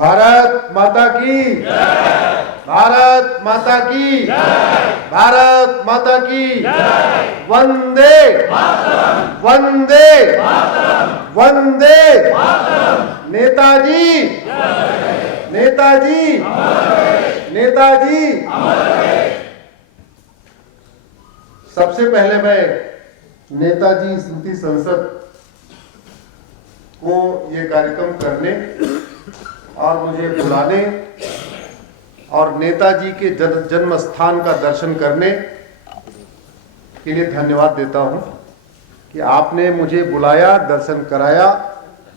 भारत माता की जय। भारत माता की जय। भारत माता की जय। वंदे मातरम। वंदे मातरम। वंदे मातरम। नेताजी जय। नेताजी अमर। नेताजी अमर। सबसे पहले मैं नेताजी स्मृति संसद को ये कार्यक्रम करने और मुझे बुलाने और नेताजी के जन्म स्थान का दर्शन करने के लिए धन्यवाद देता हूं कि आपने मुझे बुलाया, दर्शन कराया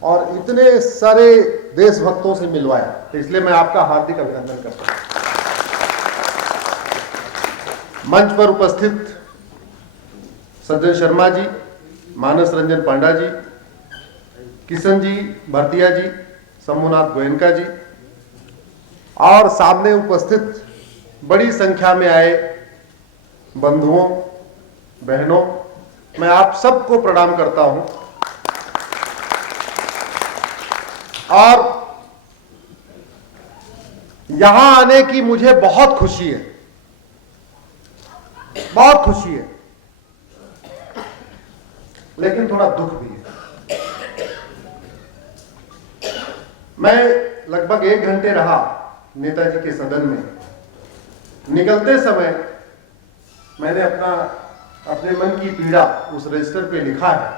और इतने सारे देशभक्तों से मिलवाया। तो इसलिए मैं आपका हार्दिक अभिनंदन करता हूं। मंच पर उपस्थित सज्जन शर्मा जी, मानस रंजन पांडा जी, किशन जी भरतिया जी, शंभुनाथ गोयनका जी और सामने उपस्थित बड़ी संख्या में आए बंधुओं बहनों, मैं आप सबको प्रणाम करता हूं। और यहां आने की मुझे बहुत खुशी है, बहुत खुशी है, लेकिन थोड़ा दुख भी है। मैं लगभग 1 घंटे रहा नेताजी के सदन में। निकलते समय मैंने अपने मन की पीड़ा उस रजिस्टर पे लिखा है।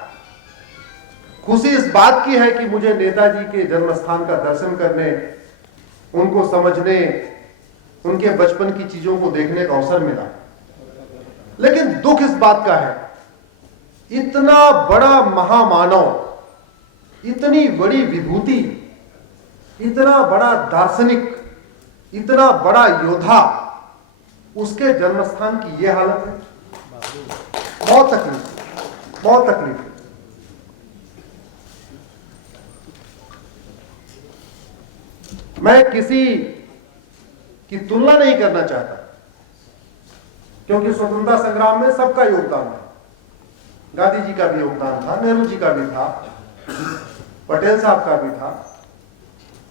खुशी इस बात की है कि मुझे नेताजी के जन्म स्थान का दर्शन करने, उनको समझने, उनके बचपन की चीजों को देखने का अवसर मिला। लेकिन दुख इस बात का है, इतना बड़ा महामानव, इतनी बड़ी विभूति, इतना बड़ा दार्शनिक, इतना बड़ा योद्धा, उसके जन्मस्थान की यह हालत है। बहुत तकलीफ, बहुत तकलीफ। मैं किसी की तुलना नहीं करना चाहता, क्योंकि स्वतंत्रता संग्राम में सबका योगदान है। गांधी जी का भी योगदान था, नेहरू जी का भी था, पटेल साहब का भी था,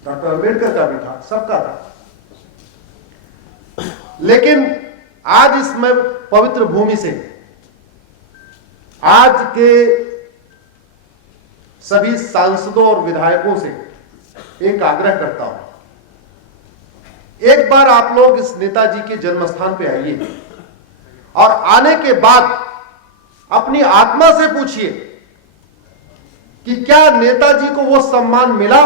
डॉक्टर अम्बेडकर का भी था, सबका था। लेकिन आज इस मैं पवित्र भूमि से आज के सभी सांसदों और विधायकों से एक आग्रह करता हूं, एक बार आप लोग इस नेताजी के जन्म स्थान पे आइए और आने के बाद अपनी आत्मा से पूछिए कि क्या नेताजी को वो सम्मान मिला,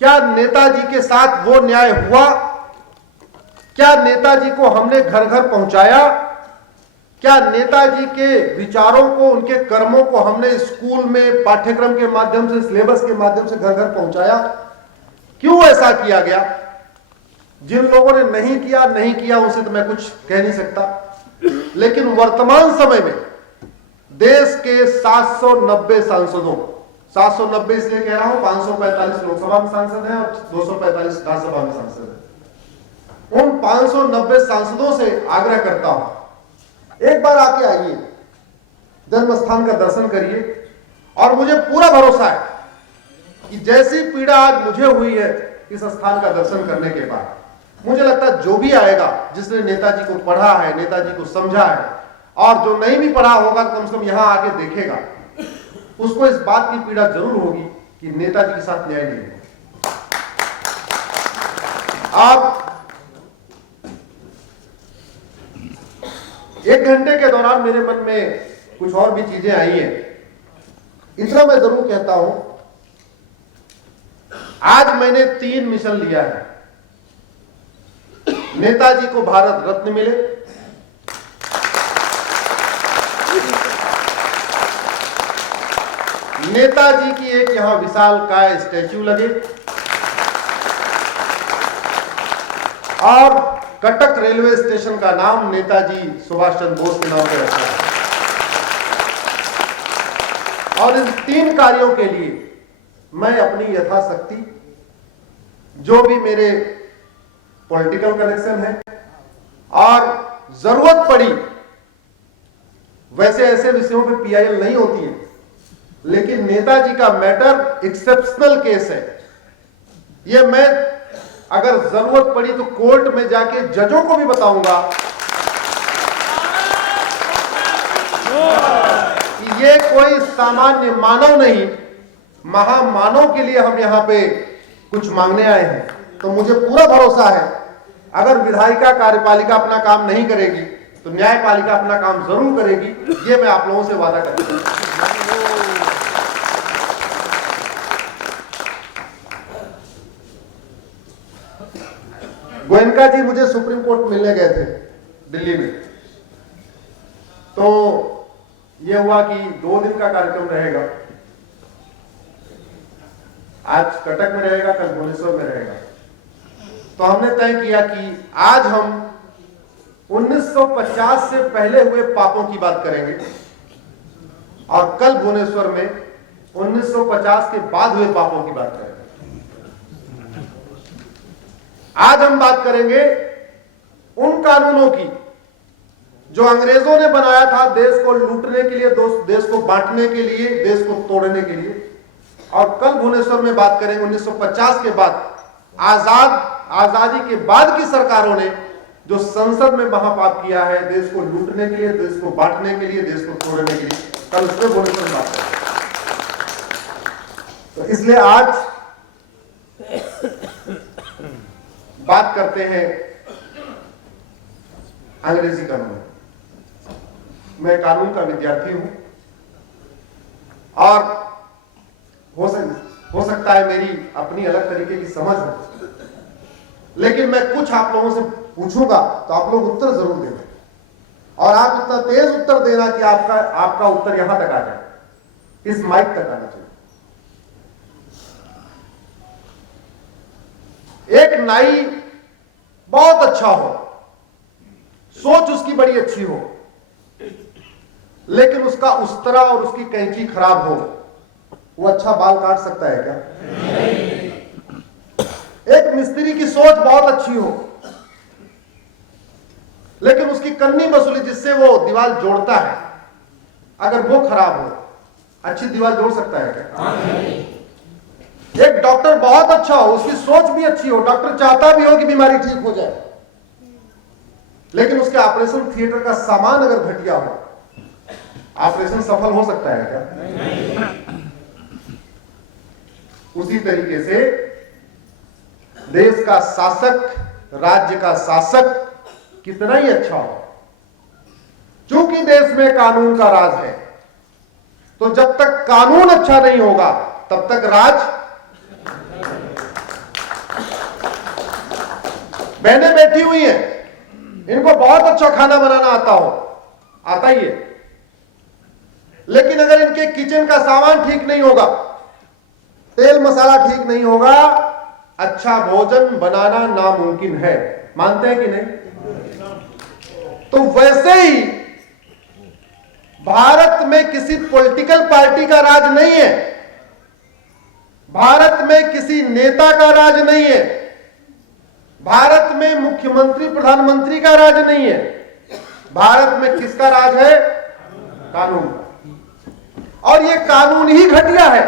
क्या नेताजी के साथ वो न्याय हुआ, क्या नेताजी को हमने घर घर पहुंचाया, क्या नेताजी के विचारों को, उनके कर्मों को हमने स्कूल में पाठ्यक्रम के माध्यम से, सिलेबस के माध्यम से घर घर पहुंचाया। क्यों ऐसा किया गया? जिन लोगों ने नहीं किया उनसे तो मैं कुछ कह नहीं सकता, लेकिन वर्तमान समय में देश के 790 सांसदों, 790 इसलिए कह रहा हूं, 545 लोकसभा में सांसद हैं और 245 राज्यसभा में सांसद हैं। उन 590 सांसदों से आग्रह करता हूं, एक बार आके आइए, जन्म स्थान का दर्शन करिए और मुझे पूरा भरोसा है कि जैसी पीड़ा आज मुझे हुई है इस स्थान का दर्शन करने के बाद, मुझे लगता है जो भी आएगा, जिसने नेताजी को पढ़ा है, नेताजी को समझा है, और जो नहीं भी पढ़ा होगा कम से कम यहां आके देखेगा, उसको इस बात की पीड़ा जरूर होगी कि नेताजी के साथ न्याय नहीं हुआ। आप 1 घंटे के दौरान मेरे मन में कुछ और भी चीजें आई हैं। इतना मैं जरूर कहता हूं, आज मैंने 3 मिशन लिया है। नेताजी को भारत रत्न मिले, नेताजी की एक यहां विशालकाय स्टैच्यू लगे और कटक रेलवे स्टेशन का नाम नेताजी सुभाष चंद्र बोस के नाम पर रखा है। और इन 3 कार्यों के लिए मैं अपनी यथाशक्ति, जो भी मेरे पॉलिटिकल कनेक्शन है और जरूरत पड़ी, वैसे ऐसे विषयों पे पीआईएल नहीं होती है, लेकिन नेताजी का मैटर एक्सेप्शनल केस है, ये मैं अगर जरूरत पड़ी तो कोर्ट में जाके जजों को भी बताऊंगा कि ये कोई सामान्य मानव नहीं, महामानव के लिए हम यहां पे कुछ मांगने आए हैं। तो मुझे पूरा भरोसा है अगर विधायिका कार्यपालिका अपना काम नहीं करेगी तो न्यायपालिका अपना काम जरूर करेगी, ये मैं आप लोगों से वादा करता हूं। गोयनका जी मुझे सुप्रीम कोर्ट मिलने गए थे दिल्ली में, तो यह हुआ कि 2 दिन का कार्यक्रम रहेगा, आज कटक में रहेगा, कल भुवनेश्वर में रहेगा। तो हमने तय किया कि आज हम 1950 से पहले हुए पापों की बात करेंगे और कल भुवनेश्वर में 1950 के बाद हुए पापों की बात करेंगे। आज हम बात करेंगे उन कानूनों की जो अंग्रेजों ने बनाया था देश को लूटने के लिए, देश को बांटने के लिए, देश को तोड़ने के लिए। और कल भुवनेश्वर में बात करेंगे 1950 के बाद आजादी के बाद की सरकारों ने जो संसद में महापाप किया है, देश को लूटने के लिए, देश को बांटने के लिए, देश को तोड़ने के लिए। कल उसमें भुवनेश्वर में बात करेंगे। तो इसलिए आज बात करते हैं अंग्रेजी कानून। मैं कानून का विद्यार्थी हूं और हो सकता है मेरी अपनी अलग तरीके की समझ हो, लेकिन मैं कुछ आप लोगों से पूछूंगा तो आप लोग उत्तर जरूर देना और आप इतना तेज उत्तर देना कि आपका उत्तर यहां तक आ जाए, इस माइक तक आना चाहिए। एक नाई बहुत अच्छा हो, सोच उसकी बड़ी अच्छी हो, लेकिन उसका उस्तरा और उसकी कैंची खराब हो, वो अच्छा बाल काट सकता है क्या? एक मिस्त्री की सोच बहुत अच्छी हो, लेकिन उसकी कन्नी मसूली जिससे वो दीवार जोड़ता है, अगर वो खराब हो, अच्छी दीवार जोड़ सकता है क्या? एक डॉक्टर बहुत अच्छा हो, उसकी सोच भी अच्छी हो, डॉक्टर चाहता भी हो कि बीमारी ठीक हो जाए, लेकिन उसके ऑपरेशन थिएटर का सामान अगर घटिया हो, ऑपरेशन सफल हो सकता है क्या? उसी तरीके से देश का शासक, राज्य का शासक कितना ही अच्छा हो, चूंकि देश में कानून का राज है, तो जब तक कानून अच्छा नहीं होगा तब तक राज। बहनें बैठी हुई हैं, इनको बहुत अच्छा खाना बनाना आता हो, आता ही है, लेकिन अगर इनके किचन का सामान ठीक नहीं होगा, तेल मसाला ठीक नहीं होगा, अच्छा भोजन बनाना नामुमकिन है। मानते हैं कि नहीं? तो वैसे ही भारत में किसी पॉलिटिकल पार्टी का राज नहीं है, भारत में किसी नेता का राज नहीं है, भारत में मुख्यमंत्री प्रधानमंत्री का राज नहीं है। भारत में किसका राज है? कानून का। और यह कानून ही घटिया है।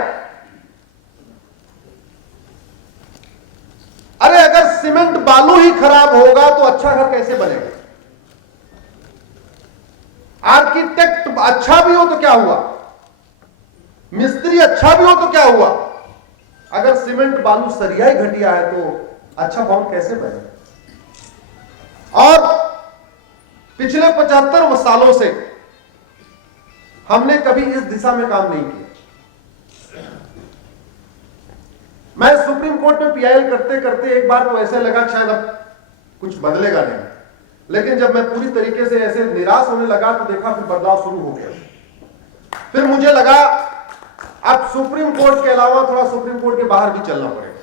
अरे अगर सीमेंट बालू ही खराब होगा तो अच्छा घर कैसे बनेगा? आर्किटेक्ट अच्छा भी हो तो क्या हुआ, मिस्त्री अच्छा भी हो तो क्या हुआ, अगर सीमेंट बालू सरिया ही घटिया है तो अच्छा भवन कैसे बनेगा? और पिछले 75 सालों से हमने कभी इस दिशा में काम नहीं किया। मैं सुप्रीम कोर्ट में पीआईएल करते करते एक बार तो ऐसा लगा शायद अब कुछ बदलेगा नहीं, लेकिन जब मैं पूरी तरीके से ऐसे निराश होने लगा तो देखा फिर बदलाव शुरू हो गया। फिर मुझे लगा अब सुप्रीम कोर्ट के अलावा थोड़ा सुप्रीम कोर्ट के बाहर भी चलना पड़ेगा।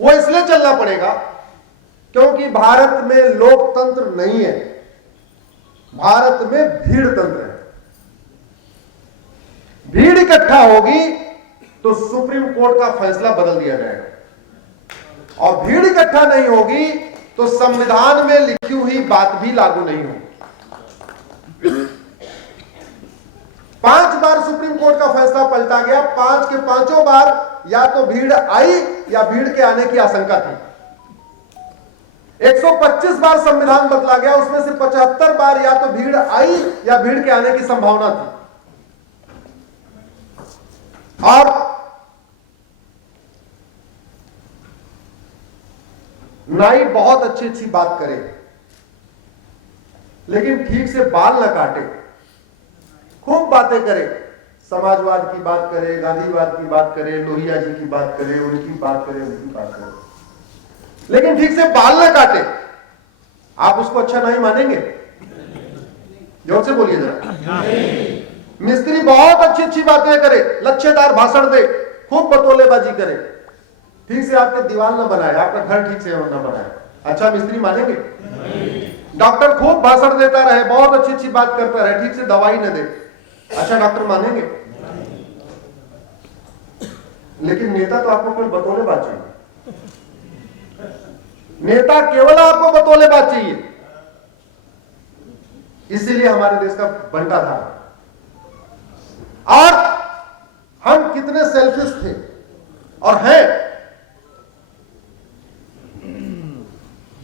वो इसलिए चलना पड़ेगा क्योंकि भारत में लोकतंत्र नहीं है, भारत में भीड़ तंत्र है। भीड़ इकट्ठा होगी तो सुप्रीम कोर्ट का फैसला बदल दिया जाएगा, और भीड़ इकट्ठा नहीं होगी तो संविधान में लिखी हुई बात भी लागू नहीं होगी। 5 बार सुप्रीम कोर्ट का फैसला पलटा गया, 5 के 5 बार या तो भीड़ आई या भीड़ के आने की आशंका थी। 125 बार संविधान बदला गया, उसमें से 75 बार या तो भीड़ आई या भीड़ के आने की संभावना थी। और नाई बहुत अच्छी अच्छी बात करे, लेकिन ठीक से बाल न काटे, खूब बातें करे, समाजवाद की बात करे, गांधीवाद की बात करे, लोहिया जी की बात करे, उनकी बात करे, उनकी बात करे, लेकिन ठीक से बाल न काटे, आप उसको अच्छा नहीं मानेंगे? जोर से बोलिए जरा। मिस्त्री बहुत अच्छी अच्छी बातें करे, लच्छेदार भाषण दे, खूब बतौलेबाजी करे, ठीक से आपके दीवार न बनाए, आपका घर ठीक से न बनाए, अच्छा मिस्त्री मानेंगे? डॉक्टर खूब भाषण देता रहे, बहुत अच्छी अच्छी बात करता रहे, ठीक से दवाई न दे, अच्छा डॉक्टर मानेंगे? लेकिन नेता तो आपको कोई बतौलेबाज चाहिए। नेता केवल आपको बतौलेबाज चाहिए। इसीलिए हमारे देश का बंटा था। और हम कितने सेल्फिश थे और हैं।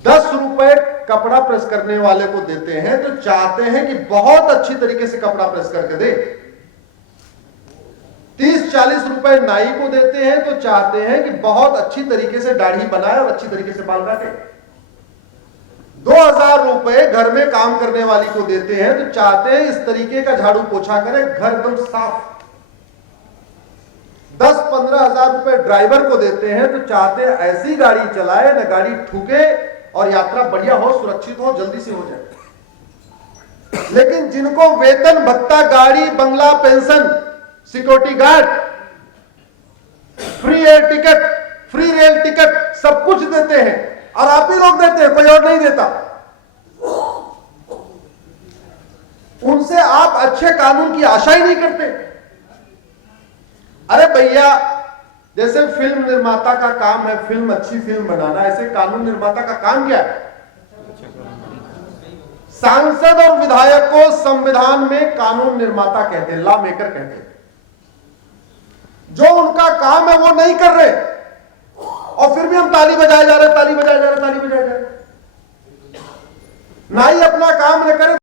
10 रुपए कपड़ा प्रेस करने वाले को देते हैं तो चाहते हैं कि बहुत अच्छी तरीके से कपड़ा प्रेस करके दे। 30-40 रुपए नाई को देते हैं तो चाहते हैं कि बहुत अच्छी तरीके से दाढ़ी बनाए और अच्छी तरीके से बाल काटे। 2000 रुपए घर में काम करने वाली को देते हैं तो चाहते हैं इस तरीके का झाड़ू पोछा करे, घर एकदम साफ। 10-15 हजार रुपए ड्राइवर को देते हैं तो चाहते हैं ऐसी गाड़ी चलाए, न गाड़ी ठुके और यात्रा बढ़िया हो, सुरक्षित हो, जल्दी से हो जाए। लेकिन जिनको वेतन भत्ता, गाड़ी, बंगला, pension, security guard, free air ticket, free rail ticket सब कुछ देते हैं और आप ही लोग देते हैं, कोई और नहीं देता। उनसे आप अच्छे कानून की आशा ही नहीं करते। अरे भैया, जैसे फिल्म निर्माता का काम है फिल्म अच्छी फिल्म बनाना, ऐसे कानून निर्माता का काम क्या है? सांसद और विधायक को संविधान में कानून निर्माता कहते हैं, लॉ मेकर कहते हैं। जो उनका काम है वो नहीं कर रहे और फिर भी हम ताली बजाए जा रहे, ताली बजाए जा रहे, ताली बजाए जा रहे। नाई अपना काम न करे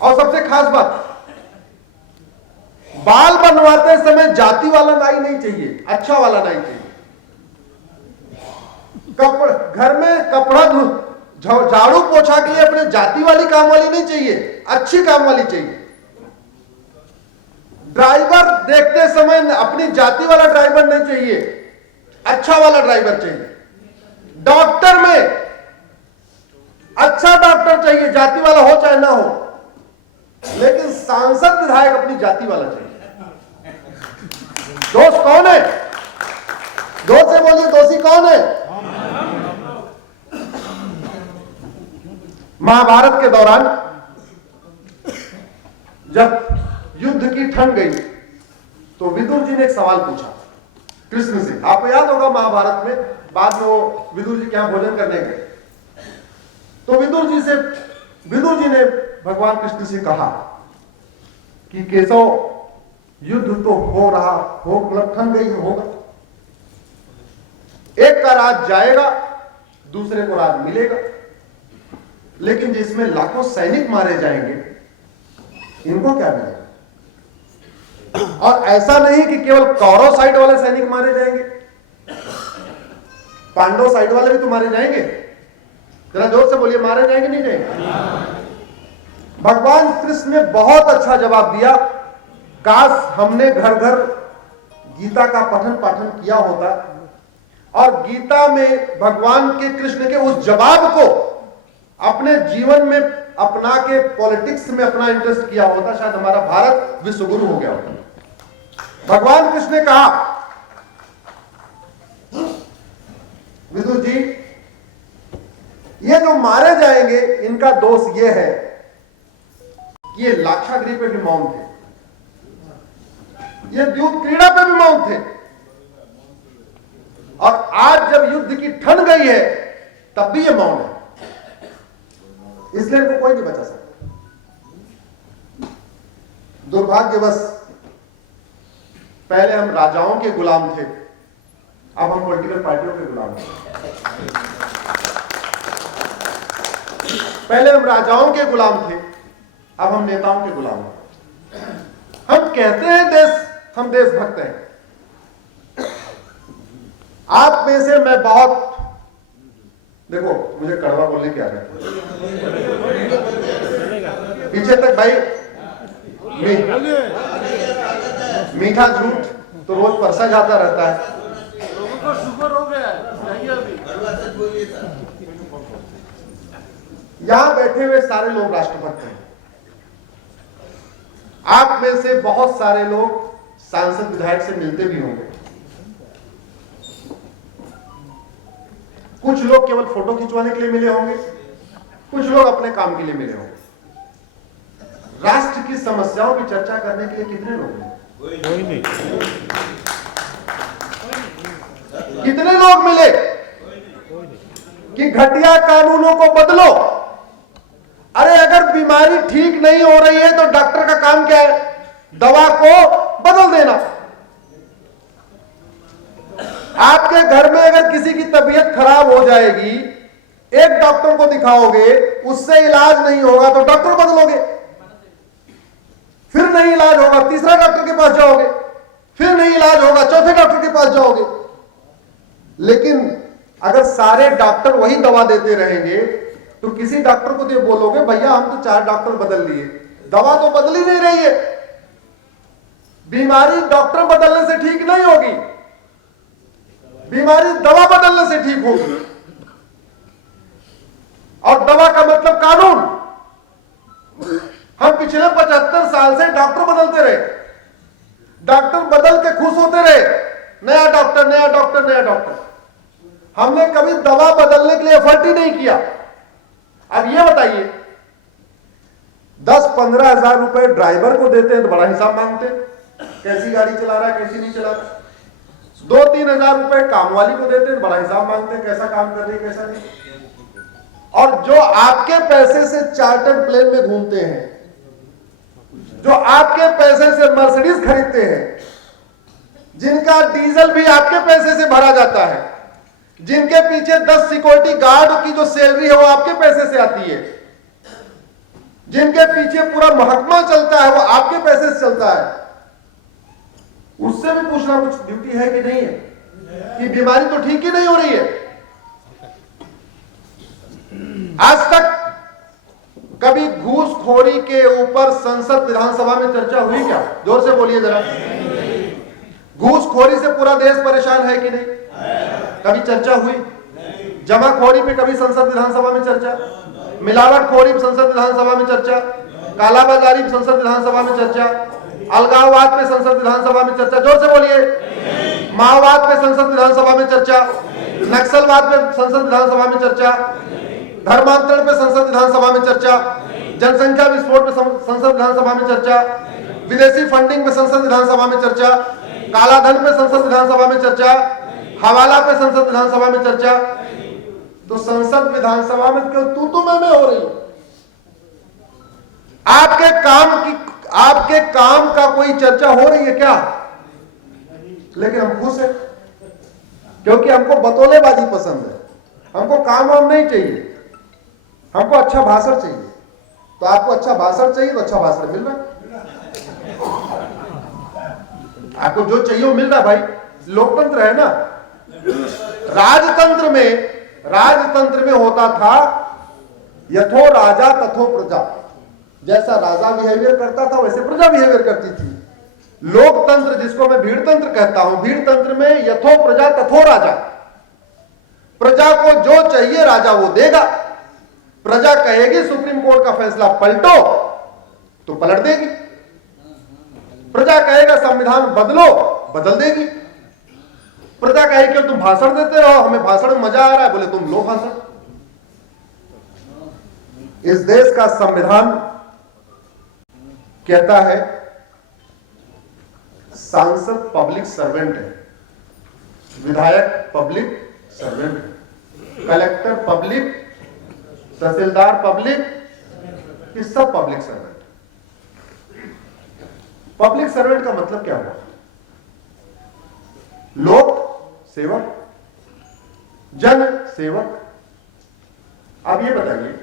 और सबसे खास बात, बाल बनवाते समय जाति वाला नाई नहीं चाहिए, अच्छा वाला नाई चाहिए। घर में कपड़ा झाड़ू पोछा के लिए अपने जाति वाली काम वाली नहीं चाहिए, अच्छी काम वाली चाहिए। ड्राइवर देखते समय अपनी जाति वाला ड्राइवर नहीं चाहिए, अच्छा वाला ड्राइवर चाहिए। डॉक्टर में अच्छा डॉक्टर चाहिए, जाति वाला हो चाहे ना हो, लेकिन सांसद विधायक अपनी जाति वाला चाहिए। दोस्त कौन है? जोर से बोलिए, दोषी कौन है? महाभारत के दौरान जब युद्ध की ठंड गई तो विदुर जी ने एक सवाल पूछा कृष्ण से। आपको याद होगा महाभारत में बाद में वो विदुर जी के यहां भोजन करने गए तो विदुर जी ने भगवान कृष्ण से कहा कि केशव, युद्ध तो हो रहा हो, मतलब ठंड गई होगा, एक का राज जाएगा, दूसरे को राज मिलेगा, लेकिन जिसमें लाखों सैनिक मारे जाएंगे इनको क्या मिलेगा? और ऐसा नहीं कि केवल कौरव साइड वाले सैनिक मारे जाएंगे, पांडव साइड वाले भी तो मारे जाएंगे। जरा जोर से बोलिए, मारे जाएंगे नहीं जाएंगे? भगवान कृष्ण ने बहुत अच्छा जवाब दिया। काश हमने घर घर गीता का पठन पाठन किया होता और गीता में भगवान के कृष्ण के उस जवाब को अपने जीवन में अपना के पॉलिटिक्स में अपना इंटरेस्ट किया होता, शायद हमारा भारत विश्व गुरु हो गया होता। भगवान कृष्ण ने कहा, विदुर जी, ये जो मारे जाएंगे इनका दोष ये है कि ये लाक्षागृह पे भी मौन थे। ये युद्ध क्रीड़ा पे भी मौन थे, और आज जब युद्ध की ठन गई है तब भी ये मौन है, इसलिए इनको कोई नहीं बचा सकता। दुर्भाग्यवश पहले हम राजाओं के गुलाम थे, अब हम पॉलिटिकल पार्टियों के गुलाम हैं। पहले हम राजाओं के गुलाम थे, अब हम नेताओं के गुलाम हैं। हम कहते हैं हम देशभक्त हैं। आप में से मैं बहुत, देखो मुझे कड़वा बोलने की आदत है, पीछे तक भाई मीठा झूठ तो रोज परसा जाता रहता है। लोगों को शुगर हो गया है अभी। यहां बैठे हुए सारे लोग राष्ट्रभक्त हैं। आप में से बहुत सारे लोग सांसद विधायक से मिलते भी होंगे, कुछ लोग केवल फोटो खिंचवाने के लिए मिले होंगे, कुछ लोग अपने काम के लिए मिले होंगे। राष्ट्र की समस्याओं की चर्चा करने के लिए कितने लोग हैं? कोई नहीं। कितने लोग मिले कि घटिया कानूनों को बदलो? अरे अगर बीमारी ठीक नहीं हो रही है तो डॉक्टर का काम क्या है? दवा को बदल देना। आपके घर में अगर किसी की तबीयत खराब हो जाएगी, एक डॉक्टर को दिखाओगे, उससे इलाज नहीं होगा तो डॉक्टर बदलोगे, फिर नहीं इलाज होगा तीसरा डॉक्टर के पास जाओगे, फिर नहीं इलाज होगा चौथे डॉक्टर के पास जाओगे। लेकिन अगर सारे डॉक्टर वही दवा देते रहेंगे तो किसी डॉक्टर को तो बोलोगे भैया हम तो 4 डॉक्टर बदल लिए, दवा तो बदल ही नहीं रही है। बीमारी डॉक्टर बदलने से ठीक नहीं होगी, बीमारी दवा बदलने से ठीक होगी। और दवा का मतलब कानून। हम पिछले 75 साल से डॉक्टर बदलते रहे, डॉक्टर बदल के खुश होते रहे, नया डॉक्टर नया डॉक्टर नया डॉक्टर। हमने कभी दवा बदलने के लिए एफर्ट ही नहीं किया। अब ये बताइए, 10-15 हजार रुपए ड्राइवर को देते हैं तो बड़ा हिसाब मांगते हैं, कैसी गाड़ी चला रहा है कैसी नहीं चला रहा। 2-3 हजार रुपए काम वाली को देते हैं तो बड़ा हिसाब मांगते हैं, कैसा काम कर रही है कैसा नहीं। और जो आपके पैसे से चार्टर्ड प्लेन में घूमते हैं, जो आपके पैसे से मर्सिडीज खरीदते हैं, जिनका डीजल भी आपके पैसे से भरा जाता है, जिनके पीछे 10 सिक्योरिटी गार्ड की जो सैलरी है वो आपके पैसे से आती है, जिनके पीछे पूरा महकमा चलता है वो आपके पैसे से चलता है, उससे भी पूछना कुछ ड्यूटी है कि नहीं है कि बीमारी तो ठीक ही नहीं हो रही है। आज तक कभी घूसखोरी के ऊपर संसद विधानसभा में चर्चा हुई क्या? जोर से बोलिए जरा। घूसखोरी से पूरा देश परेशान है कि नहीं? कभी चर्चा हुई? जमाखोरी पे कभी संसद विधानसभा में चर्चा? मिलावटखोरी संसद विधानसभा में चर्चा? कालाबाजारी संसद विधानसभा में चर्चा? अलगाववाद पे संसद विधानसभा में चर्चा? जोर से बोलिए। माओवाद पे संसद विधानसभा में चर्चा? नक्सलवाद पे संसद विधानसभा में चर्चा? धर्मांतरण पे संसद विधानसभा में चर्चा? जनसंख्या विस्फोट पे संसद विधानसभा में चर्चा? विदेशी फंडिंग पे संसद विधानसभा में चर्चा? कालाधन पे संसद विधानसभा में चर्चा? हवाला पे संसद विधानसभा में चर्चा? तो संसद विधानसभा में क्यों तू मैं हो रही? आपके काम का कोई चर्चा हो रही है क्या? लेकिन हम खुश हैं क्योंकि हमको बतौलेबाजी पसंद है, हमको काम वाम नहीं चाहिए, हमको अच्छा भाषण चाहिए। तो आपको अच्छा भाषण चाहिए तो अच्छा भाषण मिल रहा है, आपको जो चाहिए वो मिल रहा है भाई। लोकतंत्र है ना। राजतंत्र में होता था यथो राजा तथो प्रजा, जैसा राजा बिहेवियर करता था वैसे प्रजा बिहेवियर करती थी। लोकतंत्र जिसको मैं भीड़तंत्र कहता हूं, भीड़तंत्र में यथो प्रजा तथो राजा, प्रजा को जो चाहिए राजा वो देगा। प्रजा कहेगी सुप्रीम कोर्ट का फैसला पलटो तो पलट देगी, प्रजा कहेगा संविधान बदलो बदल देगी, प्रजा कहेगी कि तुम भाषण देते रहो हमें भाषण में मजा आ रहा है, बोले तुम लो भाषण। इस देश का संविधान कहता है सांसद पब्लिक सर्वेंट है, विधायक पब्लिक सर्वेंट है, कलेक्टर पब्लिक, तहसीलदार पब्लिक, ये सब पब्लिक सर्वेंट। पब्लिक सर्वेंट का मतलब क्या हुआ? लोक सेवक, जन सेवक। अब ये बताइए,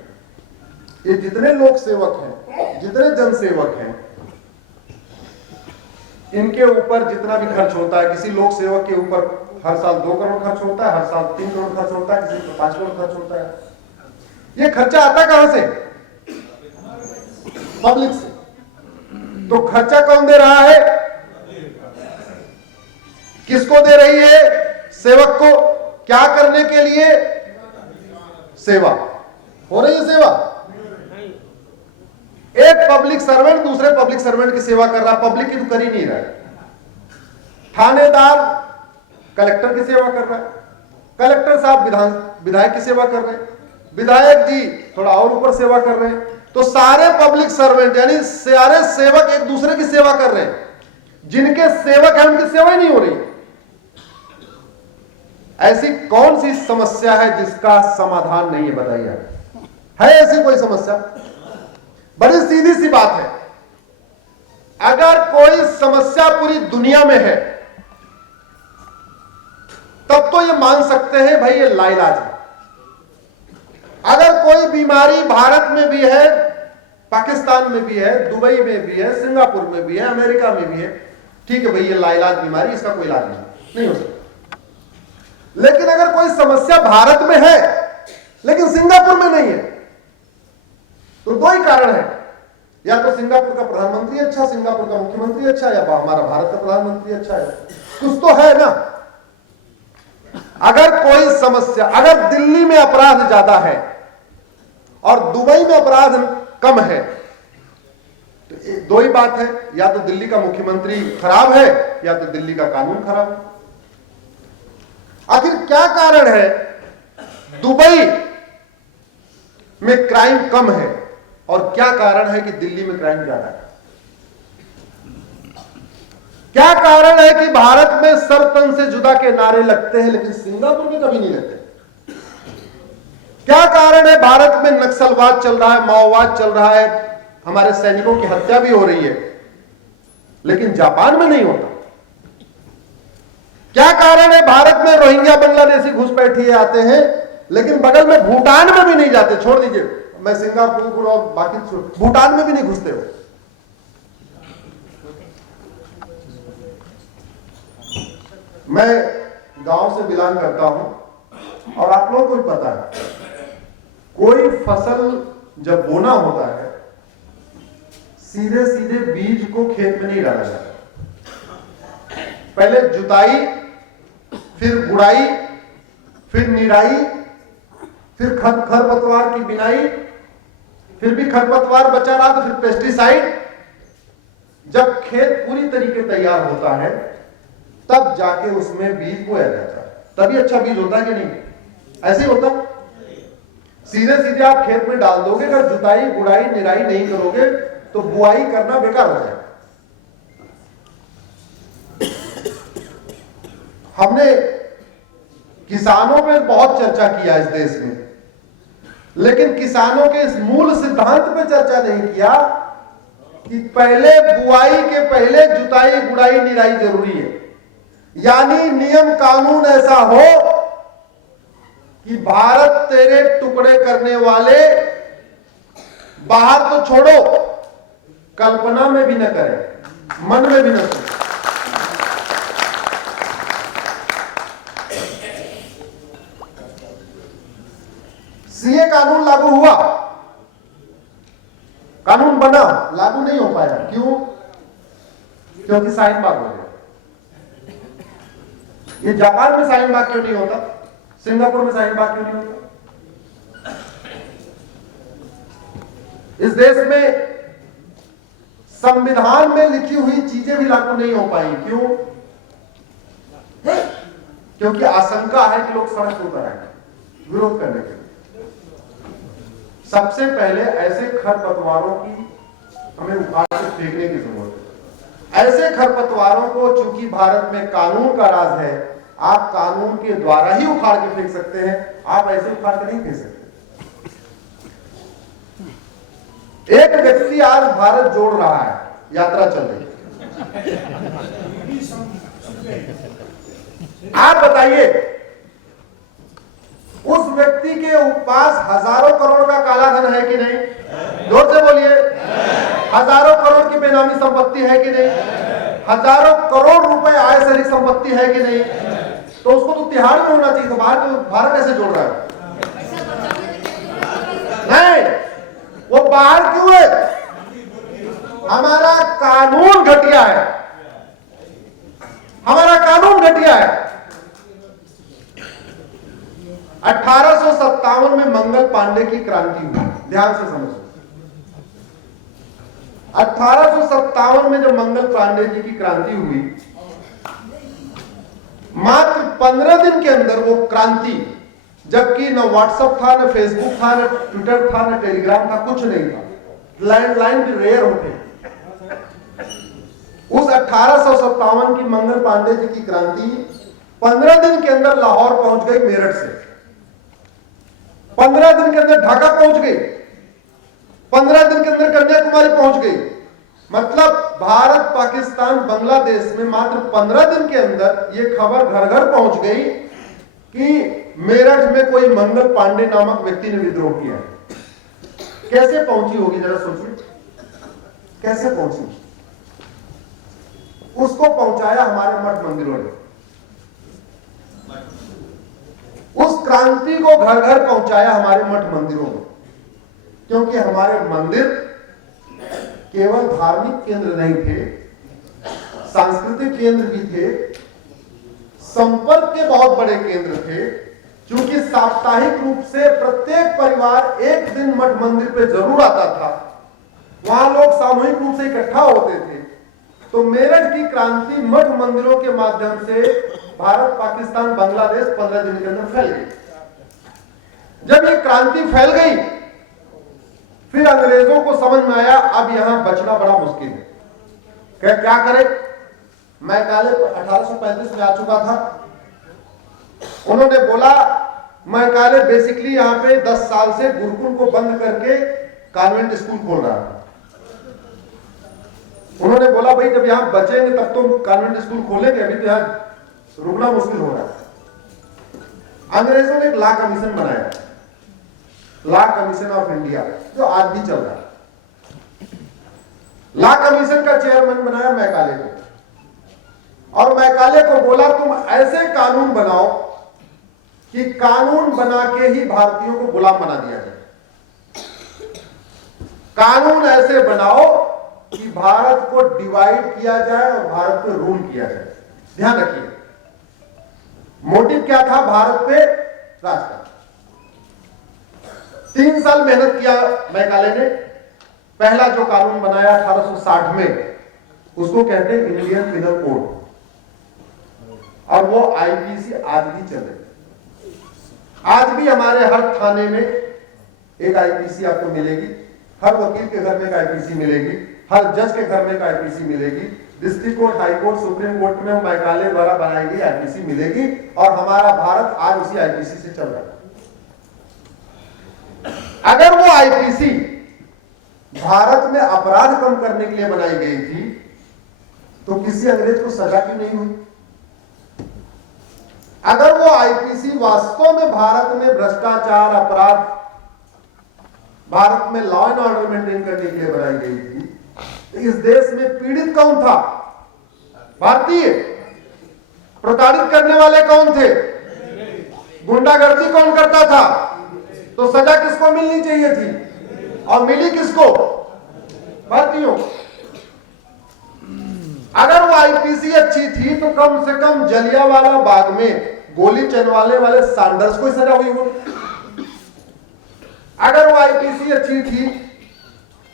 ये जितने लोक सेवक हैं, जितने जन सेवक हैं, इनके ऊपर जितना भी खर्च होता है, किसी लोक सेवक के ऊपर हर साल 2 करोड़ खर्च होता है, हर साल 3 करोड़ खर्च होता है, किसी को 5 करोड़ खर्च होता है। ये खर्चा आता कहां से? पब्लिक से। तो खर्चा कौन दे रहा है? किसको दे रही है? सेवक को। क्या करने के लिए? सेवा। हो रही है सेवा? एक पब्लिक सर्वेंट दूसरे पब्लिक सर्वेंट की सेवा कर रहा, पब्लिक की तो कर ही नहीं रहा है। थानेदार कलेक्टर की सेवा कर रहा है, कलेक्टर साहब विधायक की सेवा कर रहे हैं, विधायक जी थोड़ा और ऊपर सेवा कर रहे हैं। तो सारे पब्लिक सर्वेंट यानी सारे सेवक एक दूसरे की सेवा कर रहे हैं। जिनके सेवक हैं उनकी सेवा ही नहीं हो रही। ऐसी कौन सी समस्या है जिसका समाधान नहीं है? बताइए, है ऐसी कोई समस्या? बड़ी सीधी सी बात है, अगर कोई समस्या पूरी दुनिया में है तब तो ये मान सकते हैं भाई ये लाइलाज है। अगर कोई बीमारी भारत में भी है, पाकिस्तान में भी है, दुबई में भी है, सिंगापुर में भी है, अमेरिका में भी है, ठीक है भाई ये लाइलाज बीमारी, इसका कोई इलाज नहीं हो सकता। लेकिन अगर कोई समस्या भारत में है लेकिन सिंगापुर में नहीं है, तो 2 ही कारण है, या तो सिंगापुर का प्रधानमंत्री अच्छा, सिंगापुर का मुख्यमंत्री अच्छा, या हमारा भारत का प्रधानमंत्री अच्छा है। कुछ तो है ना। अगर कोई समस्या, अगर दिल्ली में अपराध ज्यादा है और दुबई में अपराध कम है, तो 2 ही बात है, या तो दिल्ली का मुख्यमंत्री खराब है या तो दिल्ली का कानून खराब है। आखिर क्या कारण है दुबई में क्राइम कम है और क्या कारण है कि दिल्ली में क्राइम ज्यादा है? क्या कारण है कि भारत में सब तन से जुदा के नारे लगते हैं लेकिन सिंगापुर में कभी नहीं लगते? क्या कारण है भारत में नक्सलवाद चल रहा है, माओवाद चल रहा है, हमारे सैनिकों की हत्या भी हो रही है, लेकिन जापान में नहीं होता? क्या कारण है भारत में रोहिंग्या बांग्लादेशी घुसपैठिए आते हैं लेकिन बगल में भूटान में भी नहीं जाते? छोड़ दीजिए, मैं सिंगापुर और बाकी भूटान में भी नहीं घुसते हो। मैं गांव से बिलोंग करता हूं और आप लोगों को भी पता है, कोई फसल जब बोना होता है सीधे सीधे बीज को खेत में नहीं डाला जाता। पहले जुताई, फिर गुड़ाई, फिर निराई, फिर खरपतवार की बिनाई, फिर भी खरपतवार बचा रहा तो फिर पेस्टिसाइड। जब खेत पूरी तरीके तैयार होता है तब जाके उसमें बीज बोया जाता है, तभी अच्छा बीज होता है कि नहीं? ऐसे ही होता। सीधे सीधे आप खेत में डाल दोगे, अगर जुताई गुड़ाई निराई नहीं करोगे तो बुआई करना बेकार हो जाएगा। हमने किसानों पे बहुत चर्चा किया इस देश में, लेकिन किसानों के इस मूल सिद्धांत पे चर्चा नहीं किया कि पहले बुआई के पहले जुताई गुड़ाई निराई जरूरी है। यानी नियम कानून ऐसा हो कि भारत तेरे टुकड़े करने वाले बाहर तो छोड़ो, कल्पना में भी न करें, मन में भी न सोचे। सीए कानून लागू हुआ, कानून बना, लागू नहीं हो पाया। क्यों? क्योंकि शाहीन बाग हो गया। ये जापान में शाहीन बाग क्यों नहीं होता? सिंगापुर में शाहीन बाग क्यों नहीं होता? इस देश में संविधान में लिखी हुई चीजें भी लागू नहीं हो पाई। क्यों? क्योंकि आशंका है कि लोग सड़क पर आएंगे विरोध करने के लिए। सबसे पहले ऐसे खरपतवारों की हमें उखाड़ के फेंकने की जरूरत है। ऐसे खरपतवारों को, चूंकि भारत में कानून का राज है, आप कानून के द्वारा ही उखाड़ के फेंक सकते हैं, आप ऐसे उखाड़ के नहीं फेंक सकते। एक व्यक्ति आज भारत जोड़ रहा है, यात्रा चल रही है। आप बताइए, उस व्यक्ति के पास हजारों करोड़ का काला धन है कि नहीं? जोर से बोलिए। हजारों करोड़ की बेनामी संपत्ति है कि नहीं? हजारों करोड़ रुपए आय से अधिक संपत्ति है कि नहीं? तो उसको तो तिहाड़ में होना चाहिए, तो बाहर कैसे जोड़ रहा है? नहीं, वो बाहर क्यों है? हमारा कानून घटिया है, हमारा कानून घटिया है। 1857 में मंगल पांडे की क्रांति हुई, ध्यान से समझो। 1857 में जब मंगल पांडे जी की क्रांति हुई, मात्र 15 दिन के अंदर वो क्रांति, जबकि न व्हाट्सएप था, न फेसबुक था, न ट्विटर था, न टेलीग्राम था, कुछ नहीं था, लैंडलाइन भी रेयर होते। उस 1857 की मंगल पांडे जी की क्रांति 15 दिन के अंदर लाहौर पहुंच गई मेरठ से, 15 दिन के अंदर ढाका पहुंच गई, 15 दिन के अंदर कन्याकुमारी पहुंच गई। मतलब भारत, पाकिस्तान, बांग्लादेश में मात्र 15 दिन के अंदर यह खबर घर घर पहुंच गई कि मेरठ में कोई मंगल पांडे नामक व्यक्ति ने विद्रोह किया है। कैसे पहुंची होगी, जरा सोचिए, कैसे पहुंची? उसको पहुंचाया हमारे मठ मंदिरों ने, उस क्रांति को घर घर पहुंचाया हमारे मठ मंदिरों में, क्योंकि हमारे मंदिर केवल धार्मिक केंद्र नहीं थे, सांस्कृतिक केंद्र भी थे, संपर्क के बहुत बड़े केंद्र थे। क्योंकि साप्ताहिक रूप से प्रत्येक परिवार एक दिन मठ मंदिर पे जरूर आता था, वहां लोग सामूहिक रूप से इकट्ठा होते थे। तो मेरठ की क्रांति मठ मंदिरों के माध्यम से भारत, पाकिस्तान, बांग्लादेश 15 दिन के अंदर फैल गई। जब ये क्रांति फैल गई, फिर अंग्रेजों को समझ में आया अब यहां बचना बड़ा मुश्किल है। क्या करें? मैकाले 1835 में आ चुका था। उन्होंने बोला, मैकाले बेसिकली यहां पे 10 साल से गुरुकुल को बंद करके कॉन्वेंट स्कूल खोल रहा है। उन्होंने बोला, भाई जब यहां बचेंगे तब तो कॉन्वेंट स्कूल खोलेंगे, अभी तो यहां रुकना मुश्किल हो रहा है। अंग्रेजों ने एक लॉ कमीशन बनाया, लॉ कमीशन ऑफ इंडिया, जो आज भी चल रहा है। लॉ कमीशन का चेयरमैन बनाया मैकाले को, और मैकाले को बोला तुम ऐसे कानून बनाओ कि कानून बना के ही भारतीयों को गुलाम बना दिया जाए। कानून ऐसे बनाओ कि भारत को डिवाइड किया जाए और भारत पे रूल किया जाए। ध्यान रखिए, मोटिव क्या था? भारत पे राज करना। 3 साल मेहनत किया मैकाले ने। पहला जो कानून बनाया 1860 में, उसको कहते हैं इंडियन पिनल कोड, और वो आईपीसी आज भी चले। आज भी हमारे हर थाने में एक आईपीसी आपको मिलेगी, हर वकील के घर में एक आईपीसी मिलेगी, हर जज के घर में एक आईपीसी मिलेगी, district court, high court, supreme court में मैकाले द्वारा बनाई गई आईपीसी मिलेगी। और हमारा भारत आज उसी आईपीसी से चल रहा है। अगर वो आईपीसी भारत में अपराध कम करने के लिए बनाई गई थी, तो किसी अंग्रेज को सजा क्यों नहीं हुई? अगर वो आईपीसी वास्तव में भारत में भ्रष्टाचार, अपराध, भारत में लॉ एंड ऑर्डर मेंटेन करने के लिए बनाई गई थी, तो इस देश में पीड़ित कौन था? भारतीय। प्रताड़ित करने वाले कौन थे? गुंडागर्दी कौन करता था? तो सजा किसको मिलनी चाहिए थी, और मिली किसको? भारतीयों। अगर वो आईपीसी अच्छी थी तो कम से कम जलियांवाला बाग में गोली चलवाने वाले सैंडर्स को सजा हुई हो। अगर वो आईपीसी अच्छी थी,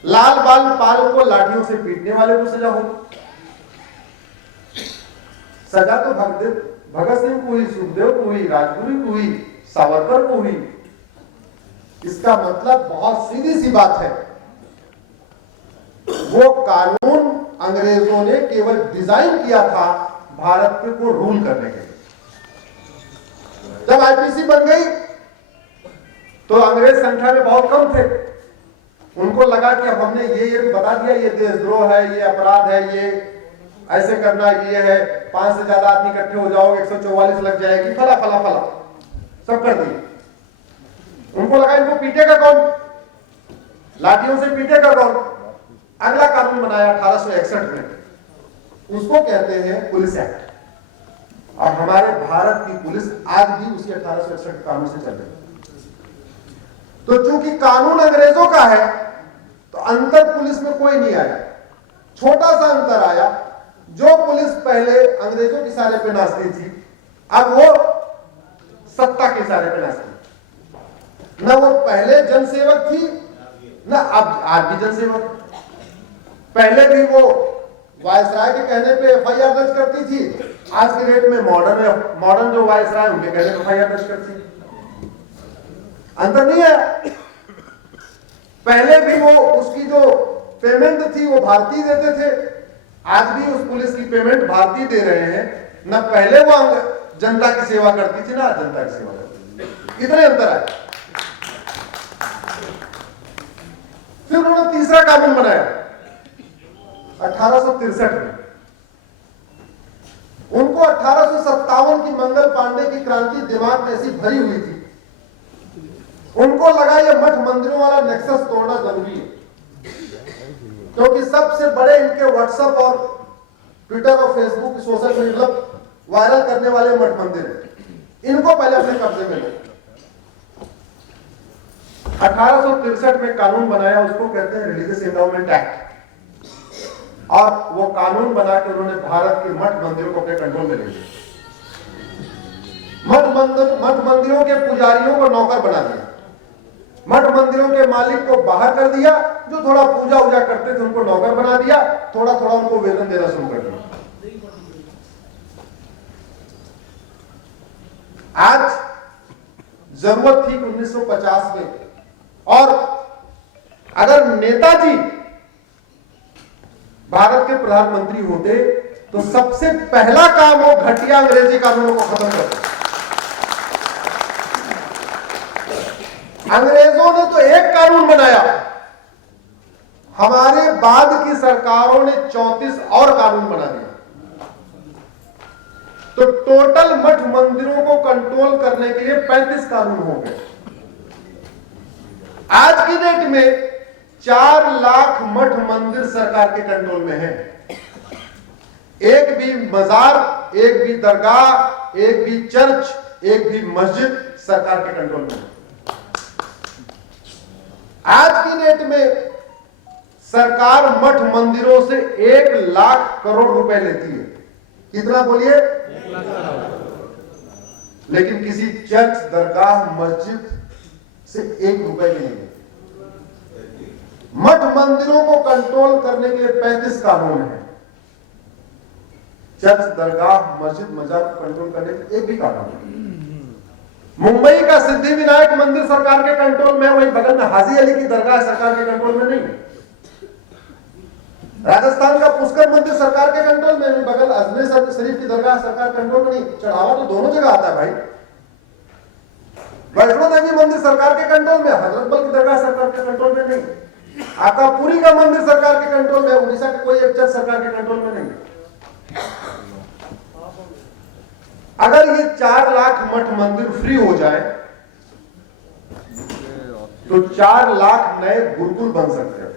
लाल बाल पाल को लाठियों से पीटने वाले को सजा हो। सजा तो भगत सिंह को हुई, सुखदेव को हुई, राजगुरु को हुई, सावरकर को हुई। इसका मतलब बहुत सीधी सी बात है, वो कानून अंग्रेजों ने केवल डिजाइन किया था भारत को रूल करने के लिए। जब आईपीसी बन गई तो अंग्रेज संख्या में बहुत कम थे। उनको लगा कि अब हमने ये बता दिया, ये देशद्रोह है, ये अपराध है, ये ऐसे करना, ये है, 5 से ज्यादा आदमी इकट्ठे हो जाओगे 144 लग जाएगी, फला फला फला सब कर दिए। उनको लगा इनको पीटेगा कौन, लाठियों से पीटेगा कौन। अगला कानून बनाया 1861 में, उसको कहते हैं पुलिस एक्ट। और हमारे भारत की पुलिस आज भी उसी 1861 कानून से चल रही है। तो चूंकि कानून अंग्रेजों का है तो अंतर पुलिस में कोई नहीं आया। छोटा सा अंतर आया, जो पुलिस पहले अंग्रेजों के इशारे पे नाचती थी अब वो सत्ता के इशारे पे नाचती। न वो पहले जनसेवक थी न अब आज भी जनसेवक। पहले भी वो वायसराय के कहने पे एफआईआर दर्ज करती थी, आज के डेट में मॉडर्न जो वायसराय उनके कहने पे एफआईआर दर्ज करती। अंतर नहीं है। पहले भी वो उसकी जो पेमेंट थी वो भारतीय देते थे, आज भी उस पुलिस की पेमेंट भारतीय दे रहे हैं। न पहले वो जनता की सेवा करती थी ना जनता की सेवा करती थी। इतने अंतर है। फिर उन्होंने तीसरा कानून बनाया 1863 में। उनको 1857 की मंगल पांडे की क्रांति दिमाग में ऐसी भरी हुई थी, उनको लगा ये मठ मंदिरों वाला नेक्सस तोड़ना जरूरी है, क्योंकि सबसे बड़े इनके व्हाट्सएप और ट्विटर और फेसबुक सोशल मीडिया वायरल करने वाले मठ मंदिर हैं। इनको पहले अपने कब्जे में लो। 1863 में कानून बनाया, उसको कहते हैं रिलीजियस एंडाउमेंट एक्ट। और वो कानून बना के उन्होंने भारत के मठ मंदिरों को अपने कंट्रोल में ले लिया। मठ मंदिरों के पुजारियों को नौकर बना दिया, मठ मंदिरों के मालिक को बाहर कर दिया, जो थोड़ा पूजा वूजा करते थे उनको नौकर बना दिया, थोड़ा थोड़ा उनको वेतन देना शुरू कर दिया। आज जरूरत थी 1950 में, और अगर नेताजी भारत के प्रधानमंत्री होते तो सबसे पहला काम वो घटिया अंग्रेजी कानूनों को खत्म करते। अंग्रेजों ने तो एक कानून बनाया, हमारे बाद की सरकारों ने 34 और कानून बना दिया। तो टोटल मठ मंदिरों को कंट्रोल करने के लिए 35 कानून हो गए। आज की डेट में 4 लाख मठ मंदिर सरकार के कंट्रोल में है। एक भी मजार, एक भी दरगाह, एक भी चर्च, एक भी मस्जिद सरकार के कंट्रोल में है। आज की डेट में सरकार मठ मंदिरों से 1 लाख करोड़ रुपए लेती है। कितना बोलिए? लेकिन किसी चर्च, दरगाह, मस्जिद से 1 रुपए भी नहीं। मठ मंदिरों को कंट्रोल करने के लिए 35 कानून हैं। चर्च, दरगाह, मस्जिद, मजार को कंट्रोल करने के लिए एक भी कानून नहीं। मुंबई का सिद्धि विनायक मंदिर सरकार के कंट्रोल में है, वहीं बगल में हाजी अली की दरगाह सरकार के कंट्रोल में नहीं है। राजस्थान का पुष्कर मंदिर सरकार के कंट्रोल में, बगल अजमेर शरीफ की दरगाह सरकार कंट्रोल में नहीं। चढ़ावा तो दोनों जगह आता है भाई। वैष्णो देवी मंदिर सरकार के कंट्रोल में, हजरतबल की दरगाह सरकार के कंट्रोल में नहीं। आकापुरी का मंदिर सरकार के कंट्रोल में, उड़ीसा के कोई एक चर्च सरकार के कंट्रोल में नहीं। अगर ये 4 लाख मठ मंदिर फ्री हो जाए तो 4 लाख नए गुरुकुल बन सकते हैं।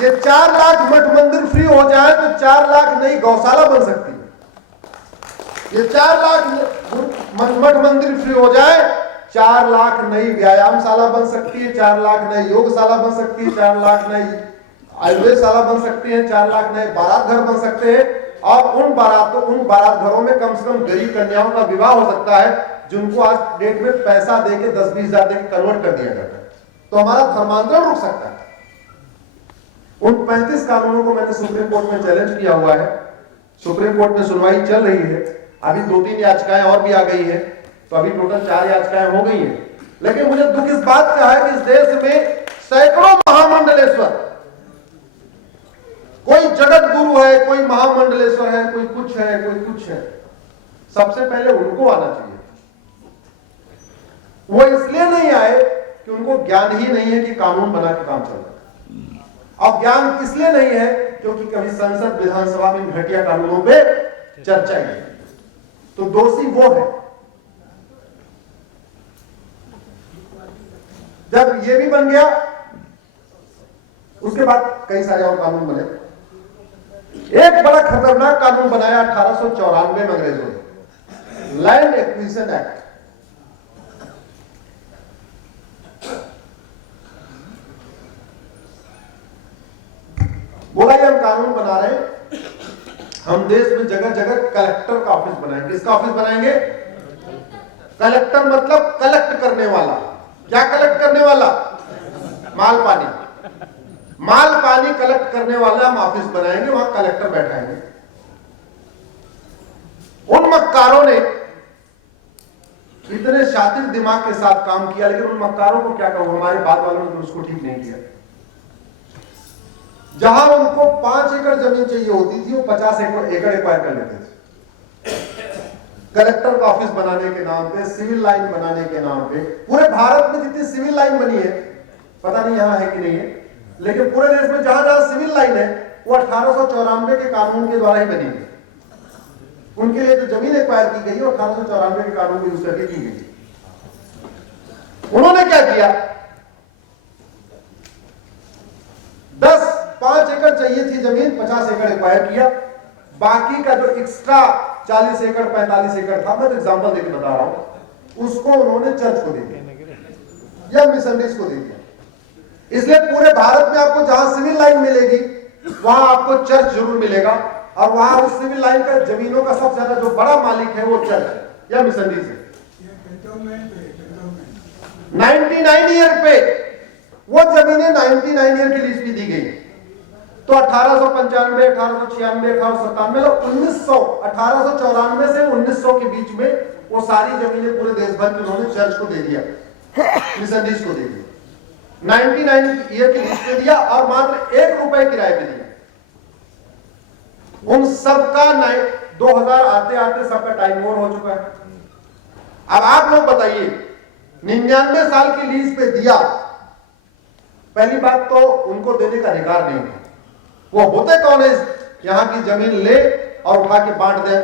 ये 4 लाख मठ मंदिर फ्री हो जाए तो 4 लाख नई गौशाला बन सकती है। ये 4 लाख मठ मंदिर फ्री हो जाए, 4 लाख नई व्यायामशाला बन सकती है, 4 लाख नई योगशाला बन सकती है, 4 लाख नई आयुर्वेदशाला बन सकती है, 4 लाख नए बारात घर बन सकते हैं। और उन बारात घरों में कम से कम गरीब कन्याओं का विवाह हो सकता है, जिनको आज डेट में पैसा देके 10-20 हजार देके कन्वर्ट कर दिया जाता है। तो हमारा धर्मांतरण रुक सकता है। उन 35 कानूनों को मैंने सुप्रीम कोर्ट में चैलेंज किया हुआ है। सुप्रीम कोर्ट में सुनवाई चल रही है। अभी 2-3 याचिकाएं और भी आ गई है, तो अभी टोटल 4 याचिकाएं हो गई हैं। लेकिन मुझे दुख इस बात का है कि इस देश में सैकड़ों महामंडलेश्वर, कोई जगत गुरु है, कोई महामंडलेश्वर है, कोई कुछ है, कोई कुछ है, सबसे पहले उनको आना चाहिए। वो इसलिए नहीं आए कि उनको ज्ञान ही नहीं है कि कानून बना के काम चल रहा है, और ज्ञान इसलिए नहीं है क्योंकि कभी संसद विधानसभा में घटिया कानूनों पे चर्चा की, तो दोषी वो है। जब ये भी बन गया, उसके बाद कई सारे और कानून बने। एक बड़ा खतरनाक कानून बनाया 1894 में अंग्रेजों ने, लैंड एक्विजिशन एक्ट। बोला ये हम कानून बना रहे हैं, हम देश में जगह जगह कलेक्टर का ऑफिस बनाएंगे। किसका ऑफिस बनाएंगे? कलेक्टर मतलब कलेक्ट करने वाला। क्या कलेक्ट करने वाला? माल पानी। माल पानी कलेक्ट करने वाला हम ऑफिस बनाएंगे, वहां कलेक्टर बैठाएंगे। उन मक्कारों ने इतने शातिर दिमाग के साथ काम किया, लेकिन उन मक्कारों को क्या कहूं, हमारे बाद वालों ने उसको ठीक नहीं किया। जहां उनको 5 एकड़ जमीन चाहिए होती थी, वो 50 एकड़ एक्वायर कर लेते थे। कलेक्टर का ऑफिस बनाने के नाम पे, सिविल लाइन बनाने के नाम पे। पूरे भारत में जितनी सिविल लाइन बनी है, पता नहीं यहां है कि नहीं है, लेकिन पूरे देश में जहां जहां सिविल लाइन है वो 1894 के कानून के द्वारा ही बनी है। उनके लिए जो जमीन एक्वायर की गई, वो 1894 के कानून को यूज करके की गई। उन्होंने क्या किया, 5 एकड़ चाहिए थी जमीन, 50 एकड़ एक्वायर किया। बाकी का जो एक्स्ट्रा 40 एकड़ 45 एकड़ था, मैं तो एग्जांपल देके बता रहा हूं, उसको उन्होंने चर्च को दे दिया या मिशनरीज को दे दिया। इसलिए पूरे भारत में आपको जहां सिविल लाइन मिलेगी, वहां आपको चर्च जरूर मिलेगा, और वहां उस सिविल लाइन का जमीनों का सबसे ज्यादा जो बड़ा मालिक है वो चर्च है या मिशनरीज है। 99 ईयर पे वो जमीनें 99 ईयर की लीज भी दी गई। तो 1895, 1896, 1897, 1894 से 1900 के बीच में वो सारी जमीनें पूरे देश भर की उन्होंने चर्च को दे दिया, मिशनरीज को दे दिया। 99 ईयर की लीज पे दिया और मात्र 1 रुपए किराए पे दिया। उन सबका 2000 आते आते सबका टाइम ओवर हो चुका है। अब आप लोग बताइए, 99 साल की लीज पे दिया, पहली बात तो उनको देने का अधिकार नहीं है। वो होते कौन है यहां की जमीन ले और उठा के बांट दे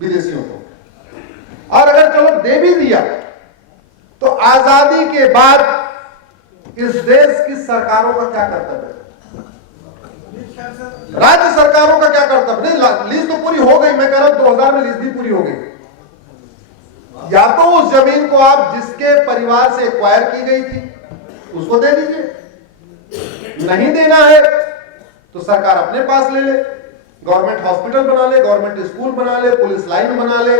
विदेशियों को। और अगर चलो दे भी दिया, तो आजादी के बाद इस देश की सरकारों का क्या कर्तव्य है? राज्य सरकारों का क्या कर्तव्य? नहीं, लीज तो पूरी हो गई, मैं कह रहा हूं 2000 में लीज भी पूरी हो गई। या तो उस जमीन को आप जिसके परिवार से एक्वायर की गई थी उसको दे दीजिए, नहीं देना है तो सरकार अपने पास ले ले, गवर्नमेंट हॉस्पिटल बना ले, गवर्नमेंट स्कूल बना ले, पुलिस लाइन बना ले।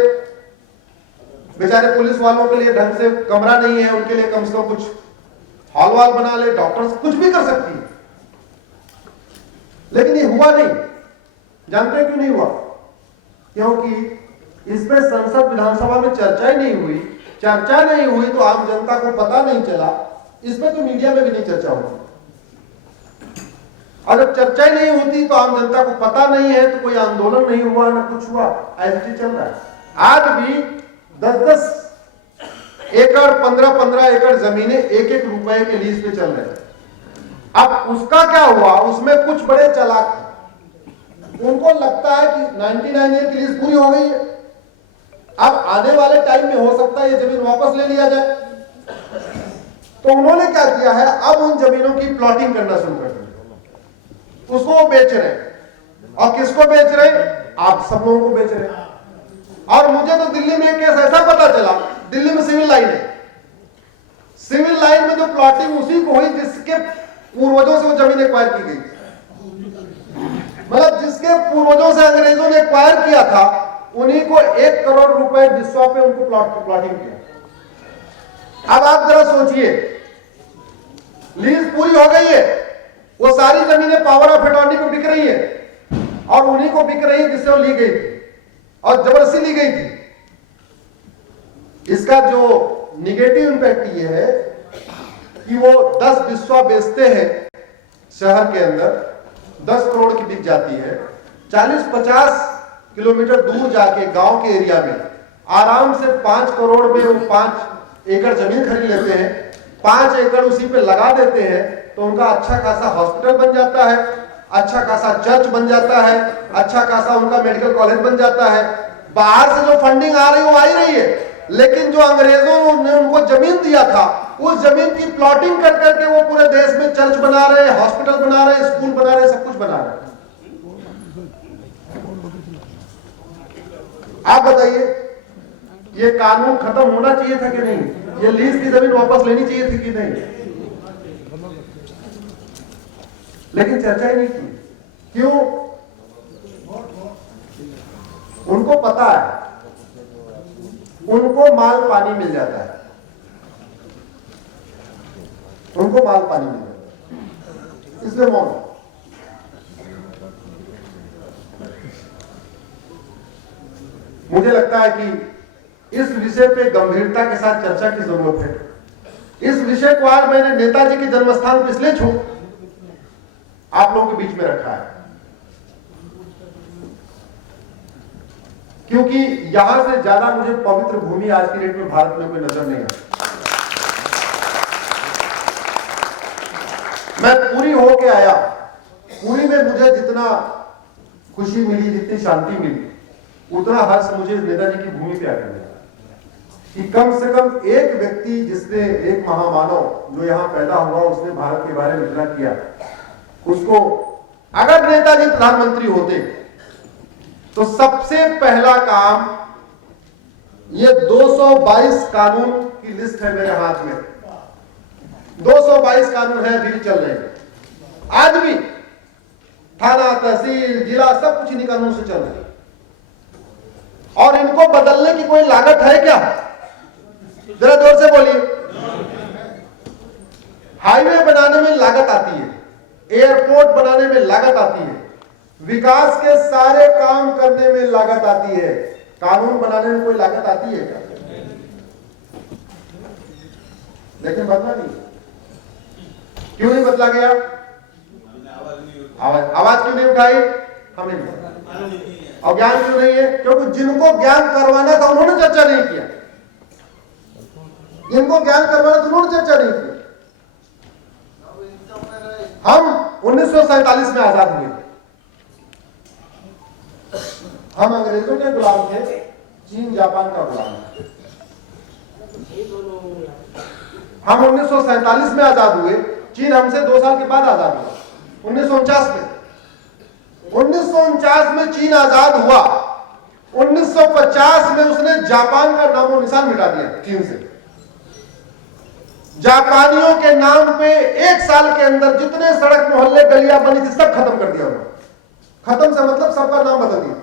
बेचारे पुलिस वालों के लिए ढंग से कमरा नहीं है, उनके लिए कम से कम कुछ हॉल वाल बना ले, डॉक्टर्स कुछ भी कर सकती है। लेकिन ये हुआ नहीं। जानते हैं क्यों नहीं हुआ? क्योंकि इसमें संसद विधानसभा में चर्चा ही नहीं हुई। चर्चा नहीं हुई तो आम जनता को पता नहीं चला। इसमें तो मीडिया में भी नहीं चर्चा होती। और जब चर्चा ही नहीं होती तो आम जनता को पता नहीं है, तो कोई आंदोलन नहीं हुआ, ना कुछ हुआ, ऐसे चल रहा है। आज भी 10-10 एकड़ 15-15 एकड़ जमीनें 1-1 रुपए के लीज पे चल रहे हैं। अब उसका क्या हुआ? उसमें कुछ बड़े चालाक थे, उनको लगता है कि 99 ईयर की लीज पूरी हो गई है, अब आने वाले टाइम में हो सकता है ये जमीन वापस ले लिया जाए। तो उन्होंने क्या किया है, अब उन जमीनों की प्लॉटिंग करना शुरू कर दी, उसको वो बेच रहे हैं। और किसको बेच रहे हैं? आप सब लोगों को बेच रहे हैं। और मुझे तो दिल्ली में एक केस ऐसा पता चला, दिल्ली में सिविल लाइन है, सिविल लाइन में जो प्लॉटिंग उसी को हुई जिसके पूर्वजों से वो जमीन एक्वायर की गई, मतलब जिसके पूर्वजों से अंग्रेजों ने एक्वायर किया था, उन्हीं को 1 करोड़ रुपए बिस्वा पे उनको प्लॉटिंग किया। अब आप जरा सोचिए, लीज पूरी हो गई है, वो सारी जमीनें पावर ऑफ अटॉर्नी पे बिक रही है, और उन्हीं को बिक रही है जिससे वो ली गई थी और जबरदस्ती ली गई थी। इसका जो निगेटिव इंपैक्ट ये है कि वो 10 बिस्वा बेचते हैं शहर के अंदर 10 करोड़ की बिक जाती है, 40-50 किलोमीटर दूर जाके गांव के एरिया में आराम से 5 करोड़ में वो 5 एकड़ जमीन खरीद लेते हैं, 5 एकड़ उसी पे लगा देते हैं, तो उनका अच्छा खासा हॉस्पिटल बन जाता है, अच्छा खासा चर्च बन जाता है, अच्छा खासा उनका मेडिकल कॉलेज बन जाता है। बाहर से जो फंडिंग आ रही है वो आ ही रही है, लेकिन जो अंग्रेजों ने उनको जमीन दिया था, उस जमीन की प्लॉटिंग कर करके वो पूरे देश में चर्च बना रहे, हॉस्पिटल बना रहे, स्कूल बना रहे, सब कुछ बना रहे। आप बताइए, ये कानून खत्म होना चाहिए था कि नहीं? ये लीज की जमीन वापस लेनी चाहिए थी कि नहीं? लेकिन चर्चा ही नहीं की। क्यों? उनको पता है, उनको माल पानी मिल जाता है, उनको माल पानी मिल जाता है, इसलिए मौन। मुझे लगता है कि इस विषय पे गंभीरता के साथ चर्चा की जरूरत है। इस विषय को आज मैंने नेताजी के जन्मस्थान पर इसलिए आप लोगों के बीच में रखा है क्योंकि यहां से ज्यादा मुझे पवित्र भूमि आज की डेट में भारत में कोई नजर नहीं है। मैं पुरी होके आया, पुरी में मुझे जितना खुशी मिली, जितनी शांति मिली, उतना हर्ष मुझे नेताजी की भूमि पे आकर मिला कि कम से कम एक व्यक्ति जिसने, एक महामानव जो यहां पैदा हुआ, उसने भारत के बारे में इतना किया, उसको अगर नेताजी प्रधानमंत्री होते तो सबसे पहला काम, ये 222 कानून की लिस्ट है मेरे हाथ में, 222 कानून है, अभी चल रहे हैं, आज भी थाना, तहसील, जिला सब कुछ इन्हीं कानून से चल रहा है। और इनको बदलने की कोई लागत है क्या? जरा जोर से बोलिए। हाईवे बनाने में लागत आती है, एयरपोर्ट बनाने में लागत आती है, विकास के सारे काम करने में लागत आती है, कानून बनाने में कोई लागत आती है क्या? लेकिन बदला नहीं। क्यों नहीं बदला गया? आवाज क्यों नहीं उठाई? हमें नहीं। और ज्ञान क्यों नहीं है? क्योंकि जिनको ज्ञान करवाना था उन्होंने चर्चा नहीं किया, जिनको ज्ञान करवाना था उन्होंने चर्चा नहीं किया। हम 1947 में आजाद हुए, हम अंग्रेजों के गुलाम थे, चीन जापान का गुलाम था। हम 1947 में आजाद हुए, चीन हमसे 2 साल के बाद आजाद हुआ, 1949 में। 1949 में चीन आजाद हुआ, 1950 में उसने जापान का नामो निशान मिटा दिया चीन से। जापानियों के नाम पे 1 साल के अंदर जितने सड़क, मोहल्ले, गलियां बनी थी सब खत्म कर दिया उन्होंने। खत्म से मतलब सबका नाम बदल दिया,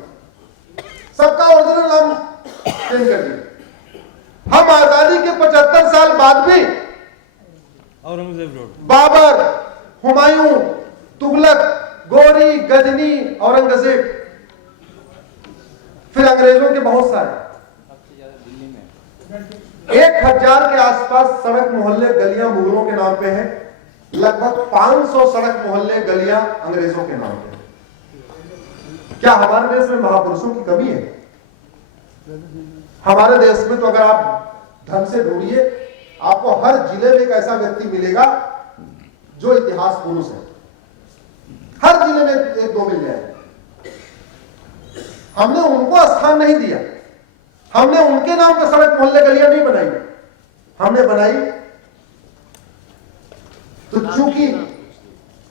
सबका ओरिजिनल नाम चेंज कर दिया। हम आजादी के 75 साल बाद भी औरंगजेब रोड, बाबर, हुमायूं, तुगलक, गोरी, गजनी, औरंगजेब, फिर अंग्रेजों के बहुत सारे, 1000 के आसपास सड़क, मोहल्ले, गलियां मुगलों के नाम पे हैं, लगभग 500 सड़क, मोहल्ले, गलियां अंग्रेजों के नाम पे। क्या हमारे देश में महापुरुषों की कमी है? हमारे देश में तो अगर आप ढंग से ढूंढिए, आपको हर जिले में एक ऐसा व्यक्ति मिलेगा जो इतिहास पुरुष है, हर जिले में 1-2 मिल जाएगा। हमने उनको स्थान नहीं दिया, हमने उनके नाम पर सड़क, मोहल्ले, गलियां नहीं बनाई, हमने बनाई तो चूंकि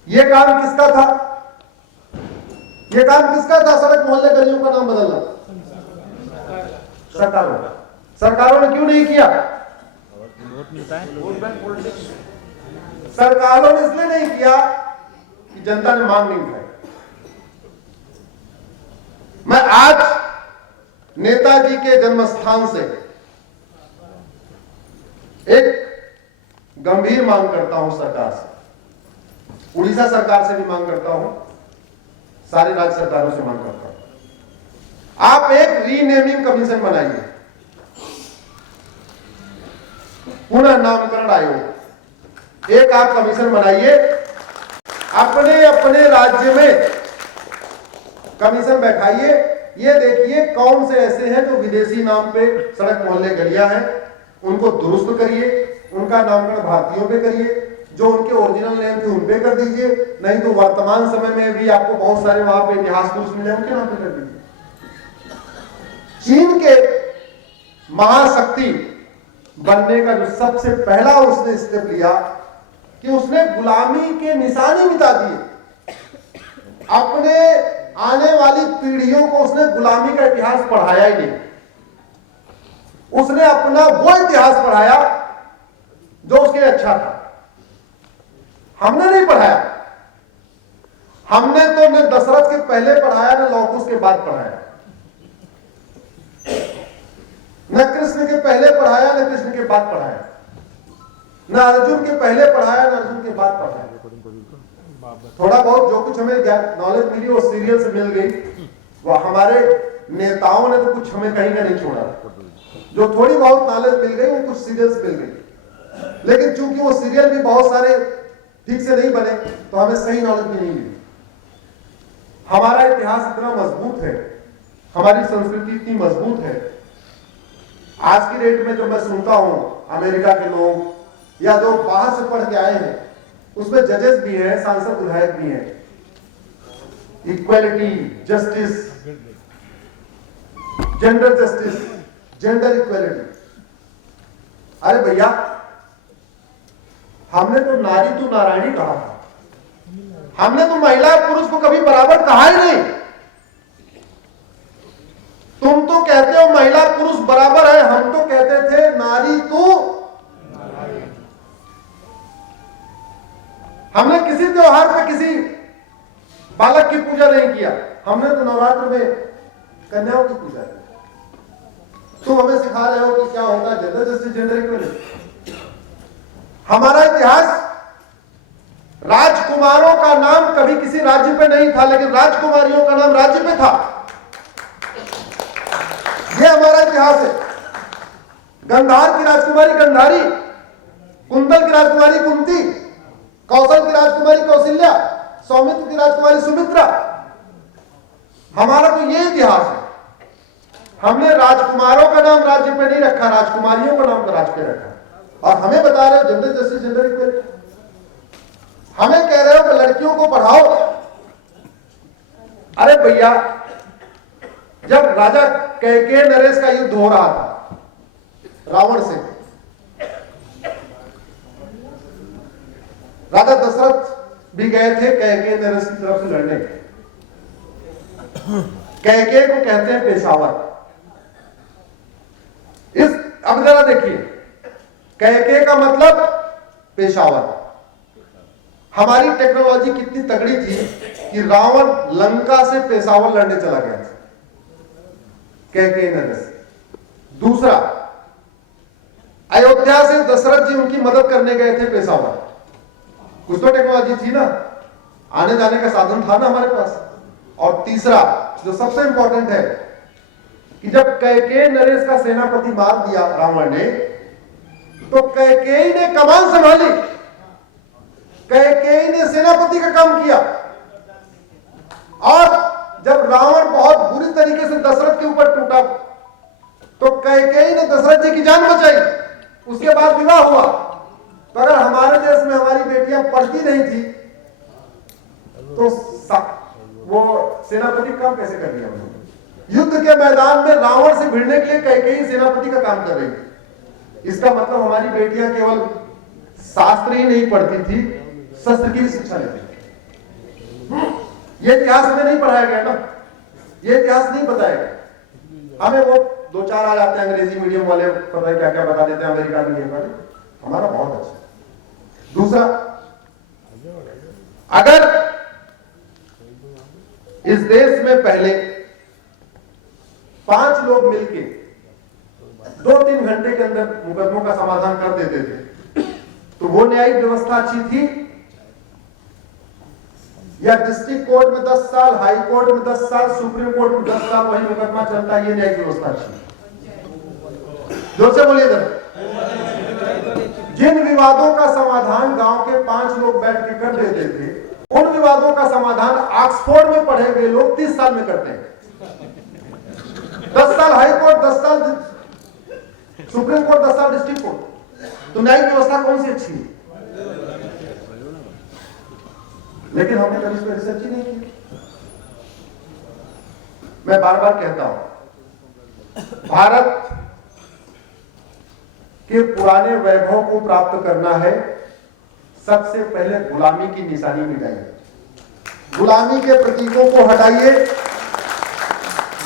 ये काम किसका था? ये काम किसका था? सड़क, मोहल्ले, गलियों का नाम बदलना सरकारों का। सरकारों ने क्यों नहीं किया? सरकारों ने इसलिए नहीं किया कि जनता ने मांग नहीं उठाई। मैं आज नेताजी के जन्मस्थान से एक गंभीर मांग करता हूं सरकार से, उड़ीसा सरकार से भी मांग करता हूं, सारी राज्य सरकारों से मांग करता हूं, आप एक रीनेमिंग कमीशन बनाइए, पुनः नामकरण आयोग, एक आप कमीशन बनाइए अपने अपने राज्य में कमीशन बैठाइए। ये देखिए कौन से ऐसे हैं जो विदेशी नाम पे सड़क मोहल्ले गलियां हैं, उनको दुरुस्त करिए, उनका नामकरण भारतीयों पे करिए, जो उनके ओरिजिनल नेम थे उन पे कर दीजिए, नहीं तो वर्तमान समय में भी आपको बहुत सारे वहां पे इतिहास पुरुष मिले, उनके नाम पे कर दीजिए। चीन के महाशक्ति बनने का जो सबसे पहला उसने स्टेप लिया कि उसने गुलामी के निशाने मिटा दिए। अपने आने वाली पीढ़ियों को उसने गुलामी का इतिहास पढ़ाया ही नहीं। उसने अपना वो इतिहास पढ़ाया जो उसके लिए अच्छा था। हमने नहीं पढ़ाया। हमने तो न दशरथ के पहले पढ़ाया, न लौह कुश के बाद पढ़ाया, न कृष्ण के पहले पढ़ाया, न कृष्ण के बाद पढ़ाया, न अर्जुन के पहले पढ़ाया, न अर्जुन के बाद पढ़ाया। थोड़ा बहुत जो कुछ हमें नॉलेज मिली वो सीरियल से मिल गई। वो हमारे नेताओं ने तो कुछ हमें कहीं का नहीं छोड़ा। जो थोड़ी बहुत नॉलेज मिल गई वो कुछ सीरियल से मिल गई, लेकिन चूंकि वो सीरियल भी बहुत सारे ठीक से नहीं बने तो हमें सही नॉलेज भी नहीं मिली। हमारा इतिहास इतना मजबूत है, हमारी संस्कृति इतनी मजबूत है। आज की डेट में जो मैं सुनता हूं अमेरिका के लोग या जो बाहर से पढ़ के आए हैं, उसमें जजेस भी हैं, सांसद विधायक भी हैं, equality, justice, gender justice, gender equality. अरे भैया, हमने तो नारी तो नारायणी कहा था, हमने तो महिला पुरुष को कभी बराबर कहा ही नहीं। तुम तो कहते हो महिला पुरुष बराबर है, हम तो कहते थे नारी तो। हमने किसी त्योहार पे किसी बालक की पूजा नहीं किया, हमने तो नवरात्र में कन्याओं की पूजा की। तुम हमें सिखा रहे हो कि क्या होता है जेंडर जस्टिस, जेंडर इक्वलिटी। हमारा इतिहास, राजकुमारों का नाम कभी किसी राज्य पे नहीं था, लेकिन राजकुमारियों का नाम राज्य पे था। यह हमारा इतिहास है। गंधार की राजकुमारी गंधारी, कुंतल की राजकुमारी कुंती, कौशल की राजकुमारी कौशल्या, सौमित्र की राजकुमारी सुमित्रा। हमारा तो ये इतिहास है। हमने राजकुमारों का नाम राज्य पे नहीं रखा, राजकुमारियों का नाम राज्य पे रखा। और हमें बता रहे हो जेंडर जस्टिस, जेंडर इक्वलिटी। हमें कह रहे हो कि लड़कियों को पढ़ाओ। अरे भैया, जब राजा कैकेय नरेश का युद्ध हो रहा था रावण से, राजा दशरथ भी गए थे कैकेय नरेश की तरफ से लड़ने। कैकेय को कहते हैं पेशावर। अब जरा देखिए, कैकेय का मतलब पेशावर। हमारी टेक्नोलॉजी कितनी तगड़ी थी कि रावण लंका से पेशावर लड़ने चला गया था, कैकेय नरेश। दूसरा, अयोध्या से दशरथ जी उनकी मदद करने गए थे पेशावर। कुछ तो टेक्नोलॉजी थी ना, आने जाने का साधन था ना हमारे पास। और तीसरा जो सबसे इंपॉर्टेंट है कि जब कैकेय नरेश का सेनापति मार दिया रावण ने, तो कैकेयी ने कमान संभाली, कैकेयी ने सेनापति का काम किया। और जब रावण बहुत बुरी तरीके से दशरथ के ऊपर टूटा, तो कैकेयी ने दशरथ जी की जान बचाई। उसके बाद विवाह हुआ। तो अगर हमारे देश में हमारी बेटियां पढ़ती नहीं थी तो वो सेनापति काम कैसे कर दिया उन्होंने? युद्ध के मैदान में रावण से भिड़ने के लिए कैकेयी सेनापति का काम कर रही थी। इसका मतलब हमारी बेटियां केवल शास्त्र ही नहीं पढ़ती थी, शस्त्र की भी शिक्षा लेती थी। ये इतिहास हमें नहीं पढ़ाया गया ना, ये इतिहास नहीं बताया गया हमें। वो दो चार आ जाते हैं अंग्रेजी मीडियम वाले, पता है क्या क्या बता देते हैं अमेरिका मीडियम वाले। हमारा बहुत अच्छा। दूसरा, अगर इस देश में पहले 5 लोग मिलके 2-3 घंटे के अंदर मुकदमों का समाधान कर देते थे, तो वो न्यायिक व्यवस्था अच्छी थी? या डिस्ट्रिक्ट कोर्ट में 10 साल, हाई कोर्ट में 10 साल, सुप्रीम कोर्ट में 10 साल वही मुकदमा चलता है, ये न्यायिक व्यवस्था अच्छी? जोर से बोलिए जरा। जिन विवादों का समाधान गांव के 5 लोग बैठ के कर देते थे, उन विवादों का समाधान ऑक्सफोर्ड में पढ़े हुए लोग 30 साल में करते हैं। 10 साल हाई कोर्ट, 10 साल सुप्रीम कोर्ट, 10 साल डिस्ट्रिक्ट कोर्ट। तो न्यायिक व्यवस्था कौन सी अच्छी है? लेकिन हमने कभी इस पर रिसर्च ही नहीं की। मैं बार बार कहता हूं, भारत के पुराने वैभव को प्राप्त करना है, सबसे पहले गुलामी की निशानी मिटाइए, गुलामी के प्रतीकों को हटाइए,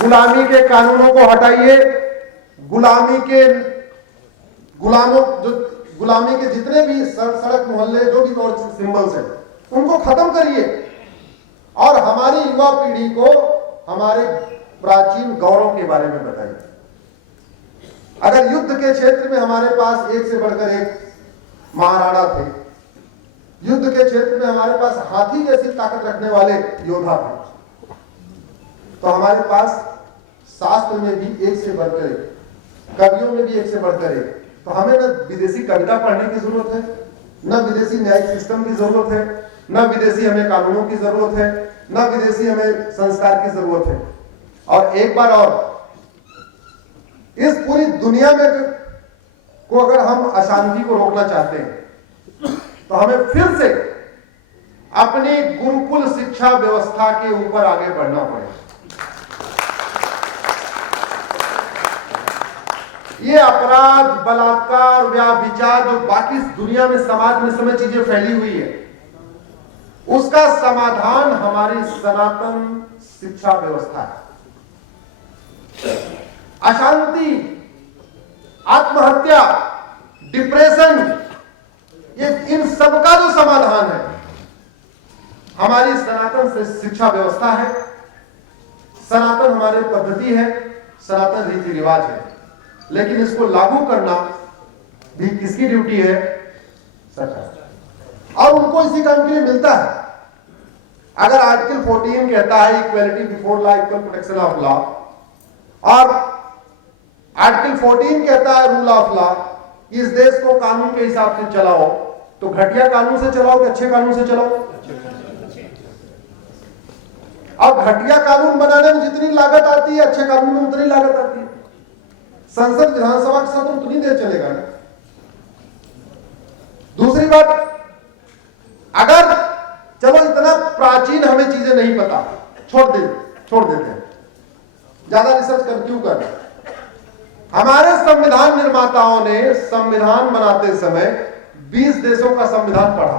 गुलामी के कानूनों को हटाइए, गुलामी के जितने भी सड़क मोहल्ले जो भी और सिंबल्स हैं उनको खत्म करिए और हमारी युवा पीढ़ी को हमारे प्राचीन गौरव के बारे में बताइए। अगर युद्ध के क्षेत्र में हमारे पास एक से बढ़कर एक महाराणा थे, युद्ध के क्षेत्र में हमारे पास हाथी जैसी ताकत रखने वाले योद्धा थे, तो हमारे पास शास्त्र में भी एक से बढ़कर एक, कवियों में भी एक से बढ़कर एक। तो हमें न विदेशी कविता पढ़ने की जरूरत है, न विदेशी न्यायिक सिस्टम की जरूरत है, न विदेशी हमें कानूनों की जरूरत है, न विदेशी हमें संस्कार की जरूरत है। और एक बार और, इस पूरी दुनिया में को अगर हम अशांति को रोकना चाहते हैं तो हमें फिर से अपनी गुरुकुल शिक्षा व्यवस्था के ऊपर आगे बढ़ना पड़ेगा। ये अपराध, बलात्कार, व्यभिचार जो बाकी दुनिया में समाज में समय चीजें फैली हुई है, उसका समाधान हमारी सनातन शिक्षा व्यवस्था है। अशांति, आत्महत्या, डिप्रेशन, ये इन सबका जो समाधान है हमारी सनातन से शिक्षा व्यवस्था है, सनातन हमारी पद्धति है, सनातन रीति रिवाज है। लेकिन इसको लागू करना भी किसकी ड्यूटी है? सरकार। और उनको इसी काम के लिए मिलता है। अगर आर्टिकल 14 कहता है equality before law, equal protection of law, और आर्टिकल 14 कहता है रूल ऑफ लॉ, इस देश को कानून के हिसाब से चलाओ, तो घटिया कानून से चलाओ कि अच्छे कानून से चलाओ? और घटिया कानून बनाने में जितनी लागत आती है, अच्छे कानून में उतनी लागत आती है। संसद विधानसभा के साथ उतनी देर चलेगा ना। दूसरी बात, अगर चलो इतना प्राचीन हमें चीजें नहीं पता, छोड़ देते हैं, ज्यादा रिसर्च क्यों कर रहे हैं? हमारे संविधान निर्माताओं ने संविधान बनाते समय 20 देशों का संविधान पढ़ा,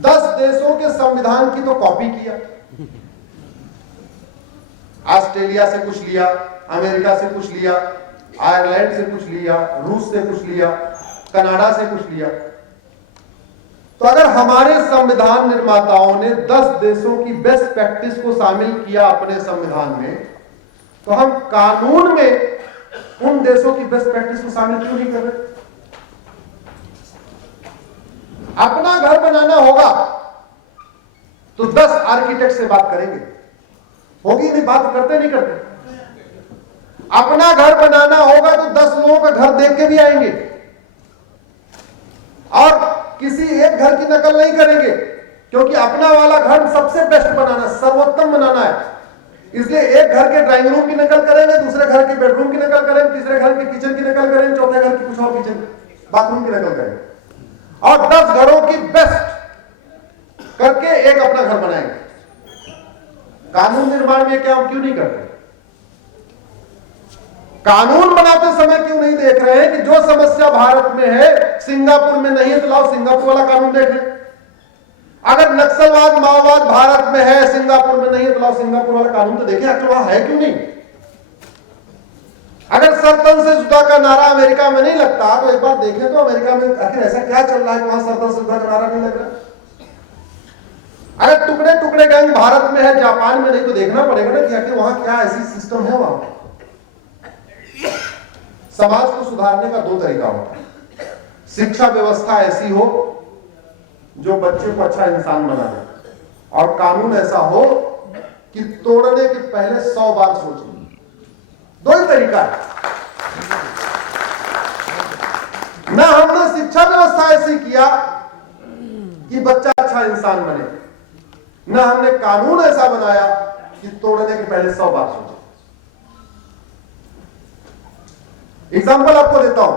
10 देशों के संविधान की तो कॉपी किया, ऑस्ट्रेलिया से कुछ लिया, अमेरिका से कुछ लिया, आयरलैंड से कुछ लिया, रूस से कुछ लिया, कनाडा से कुछ लिया। तो अगर हमारे संविधान निर्माताओं ने 10 देशों की बेस्ट प्रैक्टिस को शामिल किया अपने संविधान में, तो हम कानून में उन देशों की बेस्ट प्रैक्टिस को शामिल क्यों नहीं कर रहे? अपना घर बनाना होगा तो 10 आर्किटेक्ट से बात करेंगे, होगी नहीं? बात करते नहीं करते? अपना घर बनाना होगा तो 10 लोगों का घर देख के भी आएंगे और किसी एक घर की नकल नहीं करेंगे, क्योंकि अपना वाला घर सबसे बेस्ट बनाना, सर्वोत्तम बनाना है। इसलिए एक घर के ड्राइंग रूम की नकल करेंगे, दूसरे घर के बेडरूम की नकल करेंगे, तीसरे घर के किचन की नकल करेंगे, चौथे घर की कुछ और किचन बाथरूम की नकल करेंगे, और 10 घरों की बेस्ट करके एक अपना घर बनाएंगे। कानून निर्माण में क्या हम क्यों नहीं करते? कानून बनाते समय क्यों नहीं देख रहे हैं कि जो समस्या भारत में है सिंगापुर में नहीं है, तो लाओ सिंगापुर वाला कानून देख लें। अगर नक्सलवाद, माओवाद भारत में है, सिंगापुर में नहीं है, तो लाओ सिंगापुर वाला कानून तो देखें, आखिर वहां है क्यों नहीं? अगर सरतन से जुदा का नारा अमेरिका में नहीं लगता, तो एक बार देखें तो अमेरिका में आखिर ऐसा क्या चल रहा है कि वहां सरतन से जुदा का नारा नहीं लग रहा? अगर टुकड़े टुकड़े गैंग भारत में है, जापान में नहीं, तो देखना पड़ेगा ना कि आखिर वहां क्या ऐसी सिस्टम है। वहां समाज को सुधारने का 2 तरीका होता है। शिक्षा व्यवस्था ऐसी हो जो बच्चे को अच्छा इंसान बना दे, और कानून ऐसा हो कि तोड़ने के पहले 100 बार सोचें। 2 ही तरीका है ना। हमने शिक्षा व्यवस्था ऐसी किया कि बच्चा अच्छा इंसान बने, ना हमने कानून ऐसा बनाया कि तोड़ने के पहले 100 बार सोचे। एग्जाम्पल आपको देता हूं,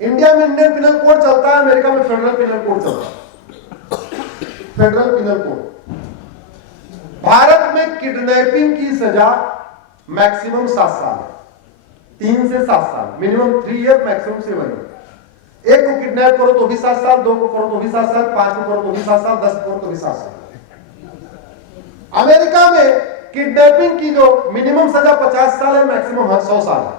इंडिया में इंडियन पिनल कोड चलता है, अमेरिका में फेडरल पिनल कोड चलता है, फेडरल पिनल कोड। भारत में किडनैपिंग की सजा मैक्सिमम 7 साल है, 3 से 7 साल, मिनिमम 3 ईयर, मैक्सिमम 7 ईयर। एक को किडनैप करो तो भी 7 साल, 2 को करो तो भी 7 साल, 5 को करो तो भी 7 साल, 10 को करो तो भी 7 साल। अमेरिका में किडनैपिंग की जो मिनिमम सजा 50 साल है, मैक्सिमम 100 साल है।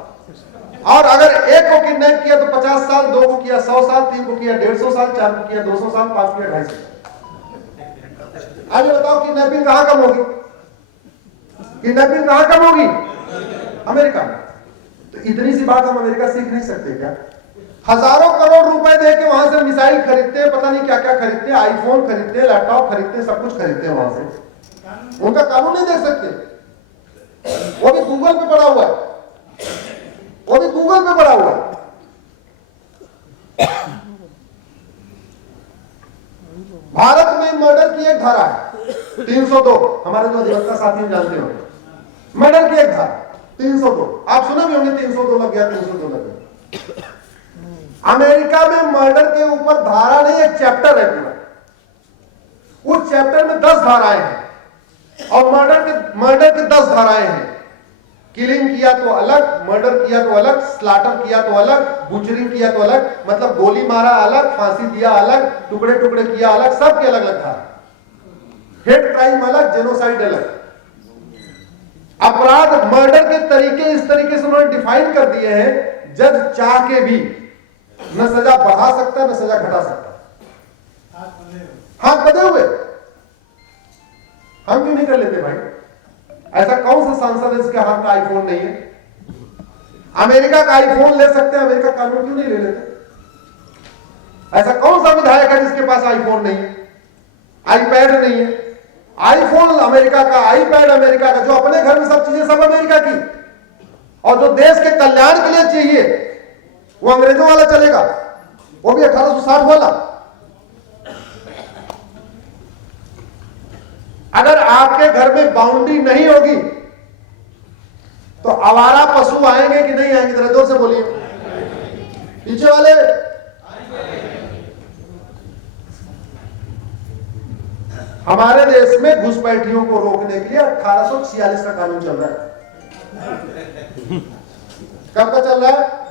और अगर एक को किडनैप किया तो 50 साल, 2 को किया 100 साल, 3 को किया 150 साल, 4 को किया 200 साल, 5 को किया 250 साल। अब बताओ किडनैपिंग कहां कम होगी? किडनैपिंग कहां कम होगी? अमेरिका में। तो इतनी सी बात हम अमेरिका सीख नहीं सकते क्या? हजारों करोड़ रुपए दे के वहां से मिसाइल खरीदते हैं, पता नहीं क्या क्या खरीदते हैं, आईफोन खरीदते हैं, लैपटॉप खरीदते हैं, सब कुछ खरीदते हैं वहां से। उनका कानून नहीं देख सकते, वो भी गूगल पे पड़ा हुआ है, वो भी गूगल पे पड़ा हुआ है। भारत में मर्डर की एक धारा है 302, हमारे जो अधिवक्ता साथी जानते होंगे, मर्डर की एक धारा 302, आप सुने भी होंगे 302 लग गया, 302 लग गया। अमेरिका में मर्डर के ऊपर धारा नहीं, एक चैप्टर है पूरा, उस चैप्टर में 10 धाराएं हैं और मर्डर के 10 धाराएं हैं। किलिंग किया तो अलग, मर्डर किया तो अलग, स्लाटर किया तो अलग, बुचरिंग किया तो अलग, मतलब गोली मारा अलग, फांसी दिया अलग, टुकड़े टुकड़े किया अलग, सबके अलग अलग था। हेड क्राइम अलग, जेनोसाइड अलग। अपराध मर्डर के तरीके इस तरीके से उन्होंने डिफाइन कर दिए हैं, जज चाह के भी न सजा बढ़ा सकता न सजा घटा सकता। हाथ बंधे हुए, हम क्यों नहीं कर लेते भाई? ऐसा कौन सा सांसद है जिसके हाथ में आईफोन नहीं है? अमेरिका का आईफोन ले सकते हैं, अमेरिका कानून क्यों नहीं ले लेते? ऐसा कौन सा विधायक है जिसके पास आईफोन नहीं है, आईपैड नहीं है? आईफोन अमेरिका का, आईपैड अमेरिका का, जो अपने घर में सब चीजें सब अमेरिका की, और जो देश के कल्याण के लिए चाहिए वो अंग्रेजों वाला चलेगा, वो भी 1860 वाला। अगर आपके घर में बाउंड्री नहीं होगी तो आवारा पशु आएंगे कि नहीं आएंगे? जरा जोर से बोलिए, पीछे वाले। हमारे देश में घुसपैठियों को रोकने के लिए 1846 का कानून चल रहा है। कब का चल रहा है?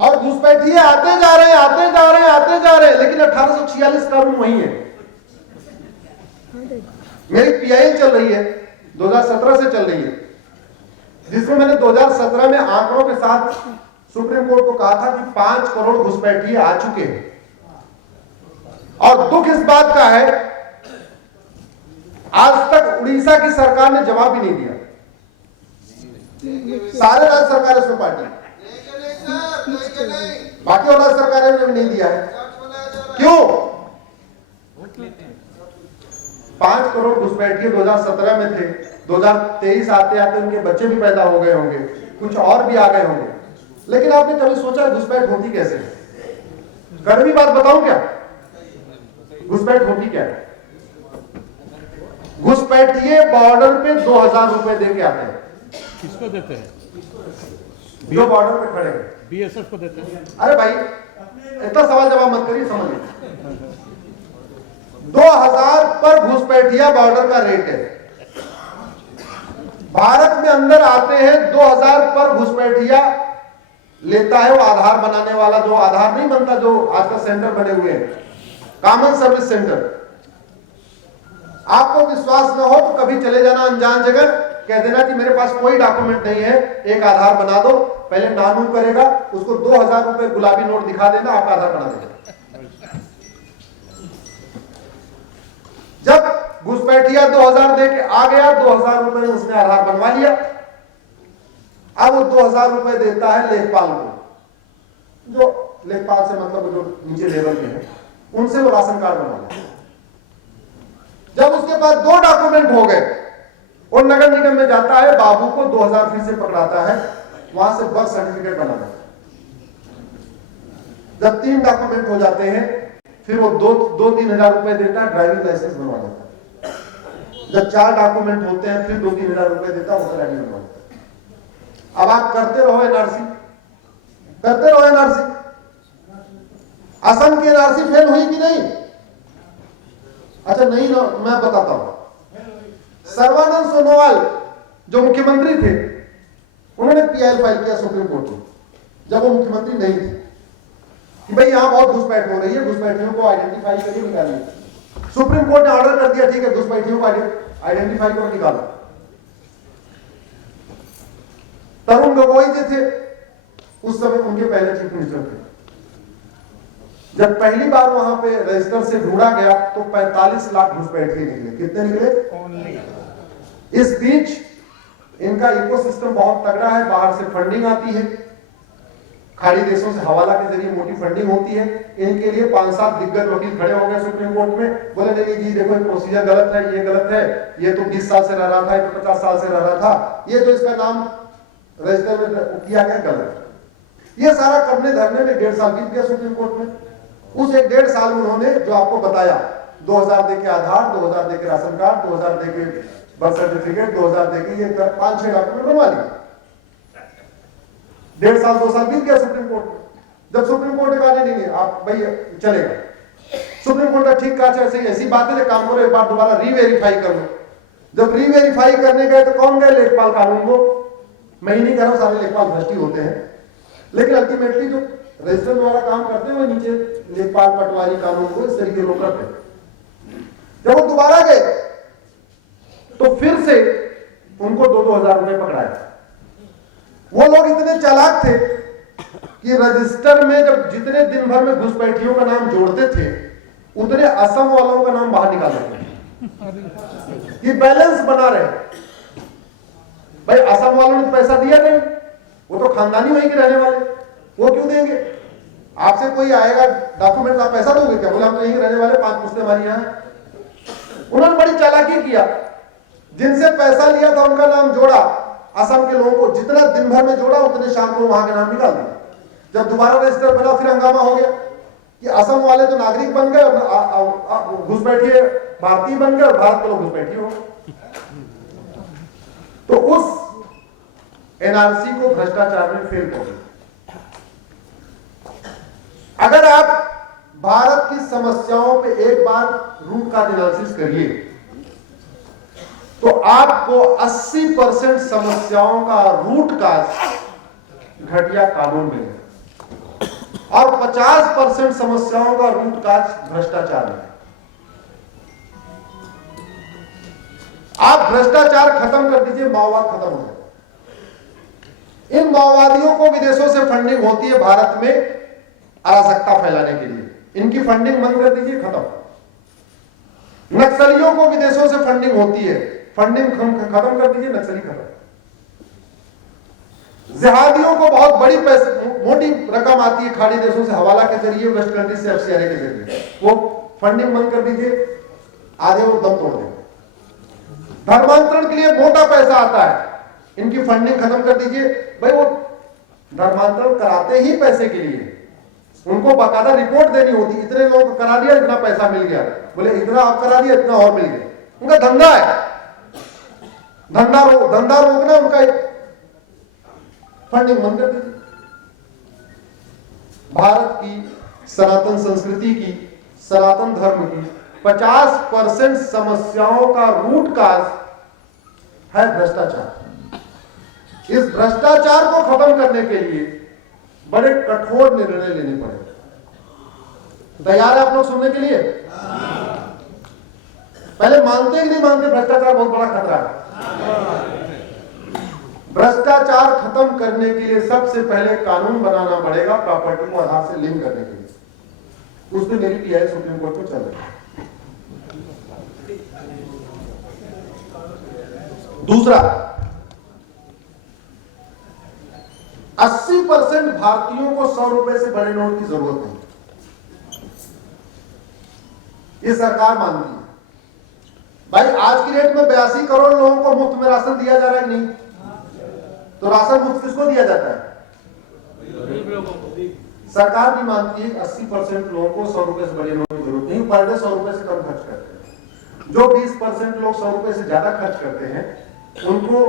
और घुसपैठिए आते जा रहे हैं, आते जा रहे हैं, आते जा रहे हैं, लेकिन 1846 कानून वही है। मेरी पीआई चल रही है, 2017 से चल रही है, जिसमें मैंने 2017 में आंकड़ों के साथ सुप्रीम कोर्ट को कहा था कि 5 करोड़ घुसपैठिए आ चुके हैं। और दुख इस बात का है, आज तक उड़ीसा की सरकार ने जवाब भी नहीं दिया। सारे राज्य सरकार उसमें पार्टी, बाकी और राज्य सरकारें ने भी नहीं दिया है। क्यों? 5 करोड़ घुसपैठिए 2017 में थे, 2023 आते आते उनके बच्चे भी पैदा हो गए होंगे, कुछ और भी आ गए होंगे, लेकिन आपने कभी सोचा घुसपैठ होती कैसे? कड़वी बात बताऊं क्या? घुसपैठ होती क्या है? घुसपैठिए बॉर्डर पे 2000 रुपए दे के आते हैं। किसको देते हैं? जो बॉर्डर पे खड़े हैं, बीएसएफ को देते हैं। अरे भाई इतना सवाल जवाब मत करिए, समझिए। 2000 पर घुसपैठिया बॉर्डर का रेट है। भारत में अंदर आते हैं 2000 पर घुसपैठिया लेता है वो आधार बनाने वाला, जो आधार नहीं बनता, जो आजकल सेंटर बने हुए हैं, कॉमन सर्विस सेंटर। आपको विश्वास न हो तो कभी चले जाना अनजान जगह, कह देना कि मेरे पास कोई डॉक्यूमेंट नहीं है, एक आधार बना दो। पहले नानू करेगा, उसको 2000 रुपए गुलाबी नोट दिखा देना, आपका आधार बना देगा। जब घुसपैठिया 2000 दे के आ गया, 2000 रुपए में उसने आधार बनवा लिया। अब वो 2000 रुपए देता है लेखपाल को, जो लेखपाल से मतलब जो नीचे लेवल के हैं, उनसे वो राशन कार्ड बनवा लिया। जब उसके पास 2 डॉक्यूमेंट हो गए, और नगर निगम में जाता है, बाबू को 2000 फीस से पकड़ाता है, वहां से बर्थ सर्टिफिकेट बनाना। जब 3 डॉक्यूमेंट हो जाते हैं फिर वो 2-3 हजार रुपए देता है, ड्राइविंग लाइसेंस बनवा देता है। जब 4 डॉक्यूमेंट होते हैं फिर 2-3 हजार रुपए देता है, वोटर आईडी बनवा देता है। अब आप करते रहो एनआरसी, करते रहो एनआरसी। असम की एनआरसी फेल हुई कि नहीं? अच्छा नहीं ना, मैं बताता हूं। सर्बानंद सोनोवाल जो मुख्यमंत्री थे, उन्होंने पीआई फाइल किया सुप्रीम कोर्ट में जब वो मुख्यमंत्री नहीं थे कि भाई यहां बहुत घुसपैठ हो रही है, घुसपैठियों को आइडेंटिफाई करिए, निकालिए। सुप्रीम कोर्ट ने ऑर्डर कर दिया, ठीक है घुसपैठियों को आइडेंटिफाई करो, निकालो। तरुण गोगोई जो थे उस समय उनके पहले चीफ मिनिस्टर थे। जब पहली बार वहां पे रजिस्टर से ढूंढा गया तो 45 लाख घुसपैठिए निकले। कितने निकले? इस बीच इनका इकोसिस्टम बहुत तगड़ा है, बाहर से फंडिंग आती है, खाड़ी देशों से हवाला के जरिए मोटी फंडिंग होती है। इनके लिए 5-7 दिग्गज वकील खड़े हो गए सुप्रीम कोर्ट में, बोले नहीं जी देखो प्रोसीजर गलत है, ये गलत है, ये तो 20 साल से रह रहा था, ये तो 50 साल से रह रहा था, ये जो इसका नाम रजिस्टर में किया गया गलत है। ये सारा करने धरने में 1.5 साल बीत गया सुप्रीम कोर्ट में। उस 1.5 साल में उन्होंने जो आपको बताया, 2000 दे के आधार, 2000 दे के राशन कार्ड, 2000 दे के बर्थ सर्टिफिकेट, 2000 दे के ये 5-6 डॉक्यूमेंट बनवा लिए। 1.5 साल 2 साल बीत गया सुप्रीम कोर्ट में। जब सुप्रीम कोर्ट ने कहा नहीं आप भाई चलेगा, सुप्रीम कोर्ट ने ठीक कहा ऐसी बातें जो काम करो, एक बार दोबारा रीवेरीफाई कर लो। जब रीवेरीफाई करने गए तो कौन गए? लेखपाल कानून को। मैं ही नहीं कह रहा हूं सारे लेखपाल भ्रष्टी होते हैं, लेकिन अल्टीमेटली जो रजिस्टर द्वारा काम करते हैं वो नीचे लेखपाल पटवारी कानून को इस तरीके लोग करते हैं। जब वो दोबारा गए तो फिर से उनको 2-2 हजार रुपए पकड़ाए। वो लोग इतने चालाक थे कि रजिस्टर में जब जितने दिन भर में घुसपैठियों का नाम जोड़ते थे उतने असम वालों का नाम बाहर निकाल देते कि बैलेंस बना रहे। भाई असम वालों ने पैसा दिया नहीं, वो तो खानदानी वहीं के रहने वाले, वो क्यों देंगे? आपसे कोई आएगा डॉक्यूमेंट, आप पैसा दोगे क्या? बोले हम तो यहीं रहने वाले, 5 पुश्ते हमारी यहां। उन्होंने बड़ी चालाकी किया, जिनसे पैसा लिया था उनका नाम जोड़ा, असम के लोगों को जितना दिन भर में जोड़ा उतने शाम को वहां का नाम निकाल दिया। जब दोबारा रजिस्टर बना फिर हंगामा हो गया कि असम वाले तो नागरिक बन गए, घुसपैठिए भारतीय बन गए और भारत के लोग घुसपैठिए हो। तो उस एनआरसी को भ्रष्टाचार में फेल कर दिया। अगर आप भारत की समस्याओं पे एक बार रूट का एनालिसिस करिए तो आपको 80% समस्याओं का रूट का घटिया कानून मिलेगा और 50% समस्याओं का रूट का भ्रष्टाचार है। आप भ्रष्टाचार खत्म कर दीजिए, माओवाद खत्म हो जाए। इन माओवादियों को विदेशों से फंडिंग होती है भारत में अराजकता फैलाने के लिए, इनकी फंडिंग बंद कर दीजिए, खत्म। नक्सलियों को विदेशों से फंडिंग होती है, फंडिंग खत्म कर दीजिए, नक्सली खत्म। जिहादियों को बहुत बड़ी पैसे मोटी रकम आती है खाड़ी देशों से हवाला के जरिए, वेस्ट कंट्री से एफसीआरए के जरिए, वो फंडिंग बंद कर दीजिए, आधे वो दम तोड़ देंगे। धर्मांतरण के लिए मोटा पैसा आता है, इनकी फंडिंग खत्म कर दीजिए। भाई वो धर्मांतरण कराते ही पैसे के लिए, उनको बाकायदा रिपोर्ट देनी होती, इतने लोगों को करा दिया, इतना पैसा मिल गया, बोले इतना आप करा दिया, इतना और मिल गया। उनका धंधा है, धंधा रोकना उनका एक, फंडिंग बंद कर दीजिए। भारत की सनातन संस्कृति की, सनातन धर्म की 50% समस्याओं का रूट काज है भ्रष्टाचार। इस भ्रष्टाचार को खत्म करने के लिए बड़े कठोर निर्णय लेने पड़े। तैयार है आप लोग सुनने के लिए? पहले मानते कि नहीं मानते भ्रष्टाचार बहुत बड़ा खतरा है? भ्रष्टाचार खत्म करने के लिए सबसे पहले कानून बनाना पड़ेगा प्रॉपर्टी को आधार से लिंक करने के लिए। उस दिन मेरी पीआई सुप्रीम कोर्ट में चल रही है। दूसरा, 80% भारतीयों को 100 रुपए से बड़े नोट की जरूरत नहीं, ये सरकार मानती है। भाई आज की डेट में 82 करोड़ लोगों को मुफ्त में राशन दिया जा रहा है कि नहीं? तो राशन मुफ्त किसको दिया जाता है? सरकार भी मानती है कि 80% लोगों को 100 रुपए से बड़े नोट की जरूरत नहीं, पर डे 100 रुपए से कम खर्च करते हैं। जो 20% लोग 100 रुपए से ज्यादा खर्च करते हैं, उनको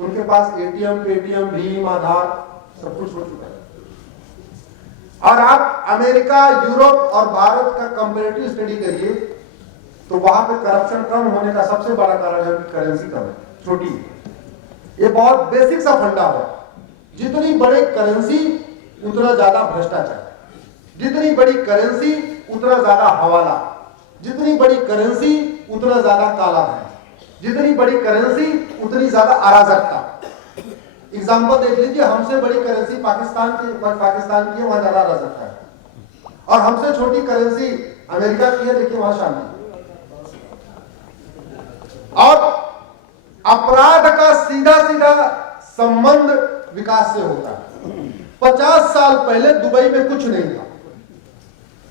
उनके पास एटीएम, पेटीएम, भीम, आधार सब कुछ हो चुका है। और आप अमेरिका, यूरोप और भारत का कंपैरेटिव स्टडी करिए तो वहां पे करप्शन कम होने का सबसे बड़ा कारण है कि करेंसी कम है, छोटी है। ये बहुत बेसिक सा फंडा है। जितनी बड़ी करेंसी उतना ज्यादा भ्रष्टाचार, जितनी बड़ी करेंसी उतना ज्यादा हवाला, जितनी बड़ी करेंसी उतना ज्यादा काला धन, जितनी बड़ी करेंसी उतनी ज्यादा अराजकता। एग्जाम्पल देख लीजिए, हमसे बड़ी करेंसी पाकिस्तान की है, वहां ज्यादा अराजकता है, और हमसे छोटी करेंसी अमेरिका की है, देखिए वहां शांति। और अपराध का सीधा सीधा संबंध विकास से होता है। 50 साल पहले दुबई में कुछ नहीं था।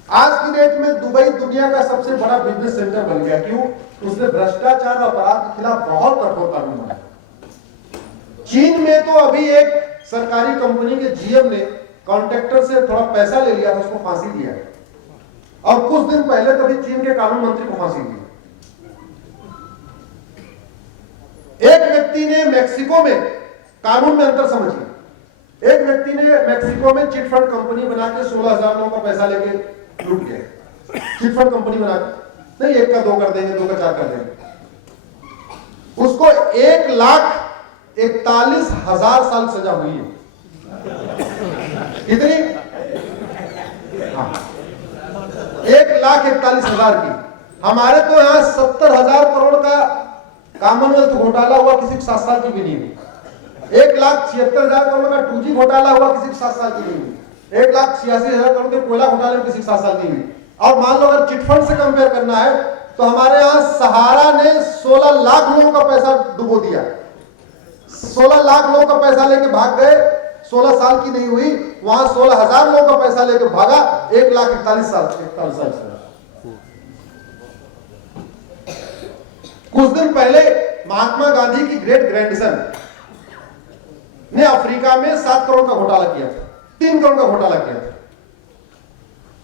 आज की डेट में दुबई दुनिया का सबसे बड़ा बिजनेस सेंटर बन गया। क्यों? उसने भ्रष्टाचार और अपराध के खिलाफ बहुत कठोर कानून बनाए। चीन में तो अभी एक सरकारी कंपनी के जीएम ने कॉन्ट्रैक्टर से थोड़ा पैसा ले लिया था, उसको फांसी दिया है, और कुछ दिन पहले तभी चीन के कानून मंत्री को फांसी दी। एक व्यक्ति ने मैक्सिको में, कानून में अंतर समझिए, एक व्यक्ति ने मैक्सिको में चिटफंड कंपनी बना के 16,000 लोगों का पैसा लेके लूट गया। चिटफंड कंपनी बना के, नहीं 1 का 2 कर देंगे, 2 का 4 कर देंगे। उसको 1,41,000 साल सजा हुई है। कितनी? हाँ, 1,41,000 की। हमारे तो यहाँ 70,000 करोड़ का कॉमनवेल्थ घोटाला हुआ, किसी को 7 साल की भी नहीं हुई। 1,76,000 करोड़ का 2G घोटाला हुआ, किसी को 7 साल की नहीं हुई। 1,86,000 करोड़ के कोयला घोटाले में किसी को 7 साल की हुई। और मान लो अगर चिटफंड से कंपेयर करना है तो हमारे यहाँ सहारा ने 16 लाख लोगों का पैसा डुबो दिया। 16 लाख लोगों का पैसा लेके भाग गए, 16 साल की नहीं हुई, वहां 16,000 लोगों का पैसा लेके भागा, 1,41,000 साल। कुछ दिन पहले महात्मा गांधी की ग्रेट ग्रैंडसन ने अफ्रीका में 7 करोड़ का घोटाला किया था, 3 करोड़ का घोटाला किया था,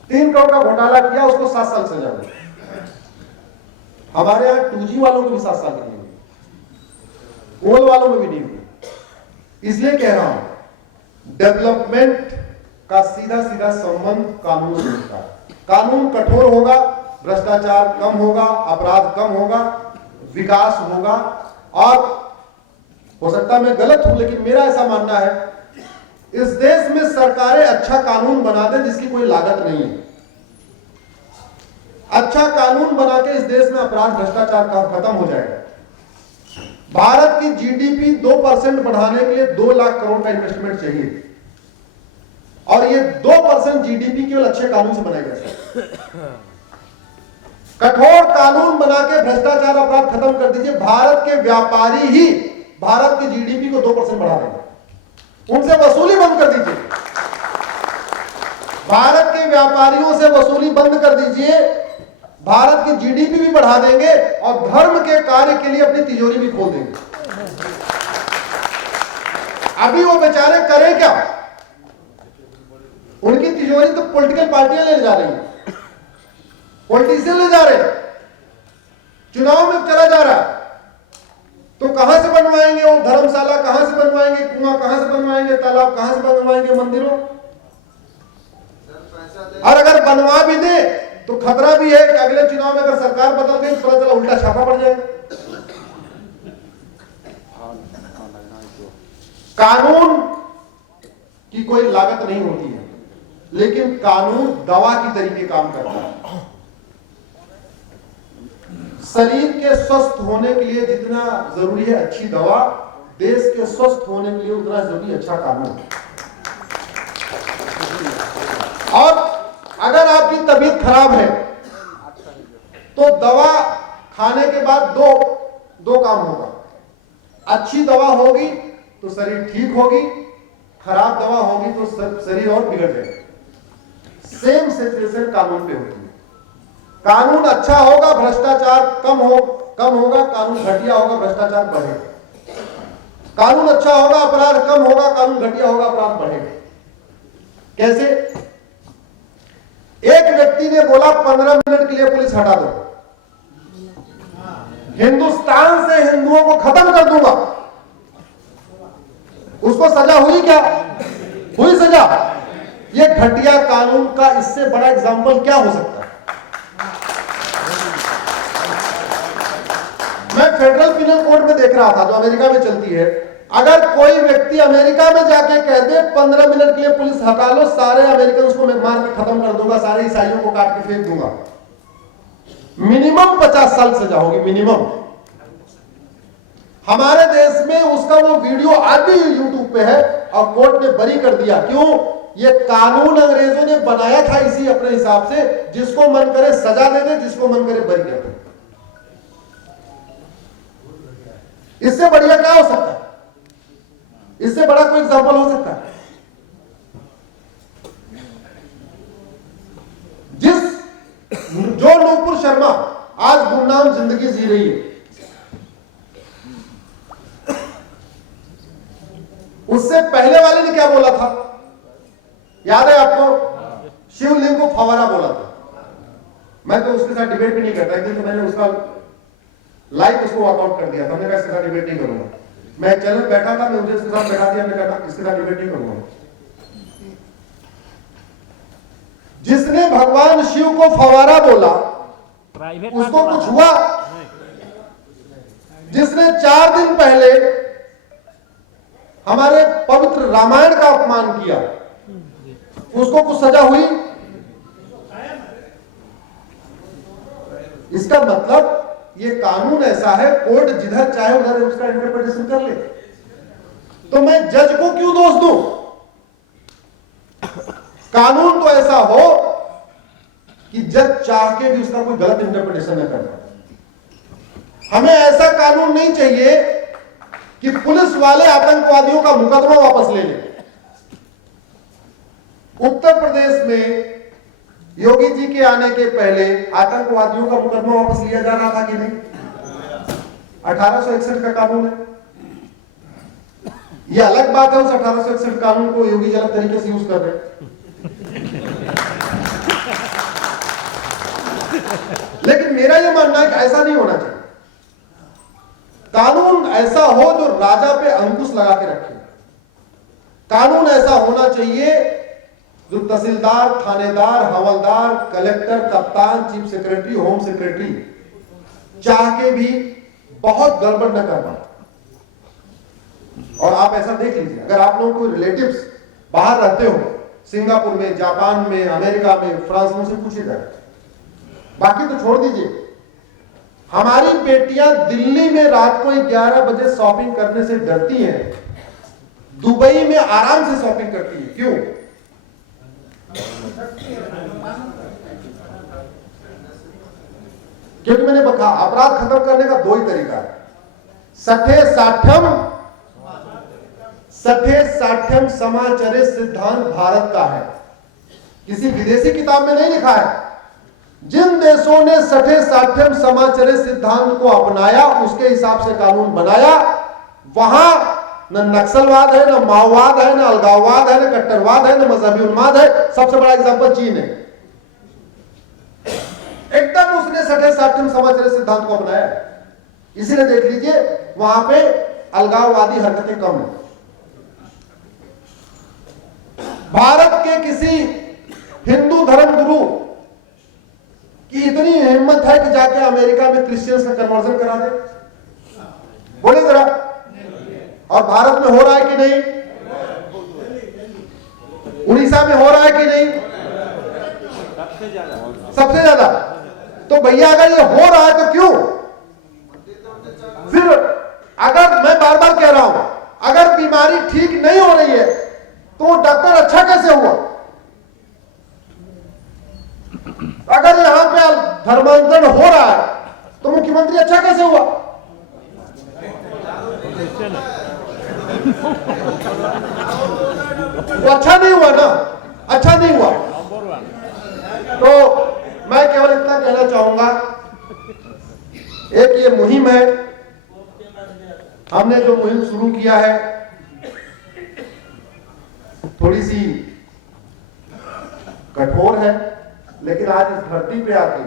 3 करोड़ का घोटाला किया, उसको 7 साल सजा हुई। हमारे यहां 2G वालों को भी 7 साल की नहीं हुई, कोल वालों में भी नहीं हुई। इसलिए कह रहा हूं, डेवलपमेंट का सीधा सीधा संबंध कानून से होता है। कानून कठोर होगा, भ्रष्टाचार कम होगा, अपराध कम होगा, विकास होगा। और हो सकता है मैं गलत हूं, लेकिन मेरा ऐसा मानना है, इस देश में सरकारें अच्छा कानून बना दें जिसकी कोई लागत नहीं है। अच्छा कानून बना के इस देश में अपराध, भ्रष्टाचार का खत्म हो जाएगा। भारत की जीडीपी 2% बढ़ाने के लिए 2 लाख करोड़ का इन्वेस्टमेंट चाहिए, और ये 2% जीडीपी केवल अच्छे कानून से बनाई जा सकती है। कठोर कानून बना के भ्रष्टाचार, अपराध खत्म कर दीजिए। भारत के व्यापारी ही भारत की जीडीपी को 2% बढ़ा देंगे। उनसे वसूली बंद कर दीजिए, भारत के व्यापारियों से वसूली बंद कर दीजिए, भारत की जीडीपी भी बढ़ा देंगे और धर्म के कार्य के लिए अपनी तिजोरी भी खोल देंगे। अभी वो बेचारे करें क्या? उनकी तिजोरी तो पॉलिटिकल पार्टियां ले जा रही हैं, पॉलिटिशियन ले जा रहे हैं, चुनाव में चला जा रहा है, तो कहां से बनवाएंगे वो धर्मशाला, कहां से बनवाएंगे कुआं, कहां से बनवाएंगे तालाब, कहां से बनवाएंगे मंदिरों? और अगर बनवा भी दे तो खतरा भी है कि अगले चुनाव में अगर सरकार बदल गई तो पता चला उल्टा छापा पड़ जाएगा। कानून की कोई लागत नहीं होती है, लेकिन कानून दवा की तरीके काम करता है। शरीर के स्वस्थ होने के लिए जितना जरूरी है अच्छी दवा, देश के स्वस्थ होने के लिए उतना जरूरी अच्छा कानून। और अगर आपकी तबीयत खराब है तो दवा खाने के बाद दो काम होगा। अच्छी दवा होगी तो शरीर ठीक होगी, खराब दवा होगी तो शरीर और बिगड़ जाएगा। सेम सिचुएशन कानून पे होती है। कानून अच्छा होगा, भ्रष्टाचार कम होगा, कानून घटिया होगा, भ्रष्टाचार बढ़ेगा। कानून अच्छा होगा, अपराध कम होगा, कानून घटिया होगा, अपराध बढ़ेगा। कैसे? व्यक्ति ने बोला 15 मिनट के लिए पुलिस हटा दो, हिंदुस्तान से हिंदुओं को खत्म कर दूंगा, उसको सजा हुई क्या? हुई सजा। ये घटिया कानून का इससे बड़ा एग्जाम्पल क्या हो सकता है? मैं फेडरल पिनल कोड में देख रहा था, जो अमेरिका में चलती है। अगर कोई व्यक्ति अमेरिका में जाके कह दे 15 मिनट के लिए पुलिस हटा लो, सारे अमेरिकन को मैं मार के खत्म कर दूंगा, सारे ईसाइयों को काट के फेंक दूंगा, मिनिमम 50 साल सजा होगी, मिनिमम। हमारे देश में उसका वो वीडियो आज भी यूट्यूब पे है और कोर्ट ने बरी कर दिया। क्यों? ये कानून अंग्रेजों ने बनाया था इसी अपने हिसाब से, जिसको मन करे सजा दे दे, जिसको मन करे बरी कर दे। इससे बढ़िया क्या हो सकता है? इससे बड़ा कोई एग्जांपल हो सकता है? जो नूपुर शर्मा आज गुमनाम जिंदगी जी रही है, उससे पहले वाले ने क्या बोला था? याद है आपको? शिवलिंग को फवारा बोला था। मैं तो उसके साथ डिबेट भी नहीं करता, एक दिन तो मैंने उसका लाइव उसको वॉकआउट कर दिया था। मैंने कहा इसके साथ डिबेट नहीं करूंगा। मैं चैनल बैठा था, मैं मुझे इसके साथ बैठा दिया, मैंने कहा इसके साथ डिबेट नहीं करूंगा। जिसने भगवान शिव को फवारा बोला उसको कुछ हुआ? जिसने 4 दिन पहले हमारे पवित्र रामायण का अपमान किया उसको कुछ सजा हुई? इसका मतलब ये कानून ऐसा है, कोर्ट जिधर चाहे उधर उसका इंटरप्रिटेशन कर ले। तो मैं जज को क्यों दोष दूं? कानून तो ऐसा हो कि जज चाह के भी उसका कोई गलत इंटरप्रिटेशन न करना। हमें ऐसा कानून नहीं चाहिए कि पुलिस वाले आतंकवादियों का मुकदमा वापस ले लें। उत्तर प्रदेश में योगी जी के आने के पहले आतंकवादियों का मुकदमा वापस लिया जा रहा था कि नहीं? 1861 का कानून है। यह अलग बात है, उस 1861 कानून को योगी जी अलग तरीके से यूज कर रहे हैं। लेकिन मेरा यह मानना है कि ऐसा नहीं होना चाहिए। कानून ऐसा हो जो राजा पे अंकुश लगा के रखे। कानून ऐसा होना चाहिए जो तहसीलदार, थानेदार, हवलदार, कलेक्टर, कप्तान, चीफ सेक्रेटरी, होम सेक्रेटरी चाह के भी बहुत गड़बड़ न कर पाए। और आप ऐसा देख लीजिए, अगर आप लोगों को रिलेटिव्स बाहर रहते हो, सिंगापुर में, जापान में, अमेरिका में, फ्रांस में, से पूछिएगा। बाकी तो छोड़ दीजिए, हमारी बेटियां दिल्ली में रात को 11 बजे शॉपिंग करने से डरती हैं, दुबई में आराम से शॉपिंग करती है। क्यों? क्योंकि मैंने कहा अपराध खत्म करने का 2 ही तरीका है। सठे साठ्यम समाचरे सिद्धांत भारत का है, किसी विदेशी किताब में नहीं लिखा है। जिन देशों ने सठे साठ्यम समाचरे सिद्धांत को अपनाया, उसके हिसाब से कानून बनाया, वहां न नक्सलवाद है, न माओवाद है, न अलगाववाद है, न कट्टरवाद है, न मजहबी उन्माद है। सबसे बड़ा एग्जांपल चीन है। एकदम उसने सठे साठ्यम समाचरे सिद्धांत को अपनाया, इसीलिए देख लीजिए वहां पे अलगाववादी हरकतें कम है। भारत के किसी हिंदू धर्मगुरु की इतनी हिम्मत है कि जाके अमेरिका में क्रिश्चियंस का कन्वर्जन करा दे? बोले जरा। और भारत में हो रहा है कि नहीं? उड़ीसा में हो रहा है कि नहीं? सबसे ज्यादा। तो भैया अगर ये हो रहा है तो क्यों? फिर अगर मैं बार बार कह रहा हूं, अगर बीमारी ठीक नहीं हो रही है तो डॉक्टर अच्छा कैसे हुआ? अगर यहां पे धर्मांतरण हो रहा है तो मुख्यमंत्री अच्छा कैसे हुआ? वो अच्छा नहीं हुआ ना, अच्छा नहीं हुआ। तो मैं केवल इतना कहना चाहूंगा, एक ये मुहिम है, हमने जो मुहिम शुरू किया है थोड़ी सी कठोर है, लेकिन आज इस धरती पे आके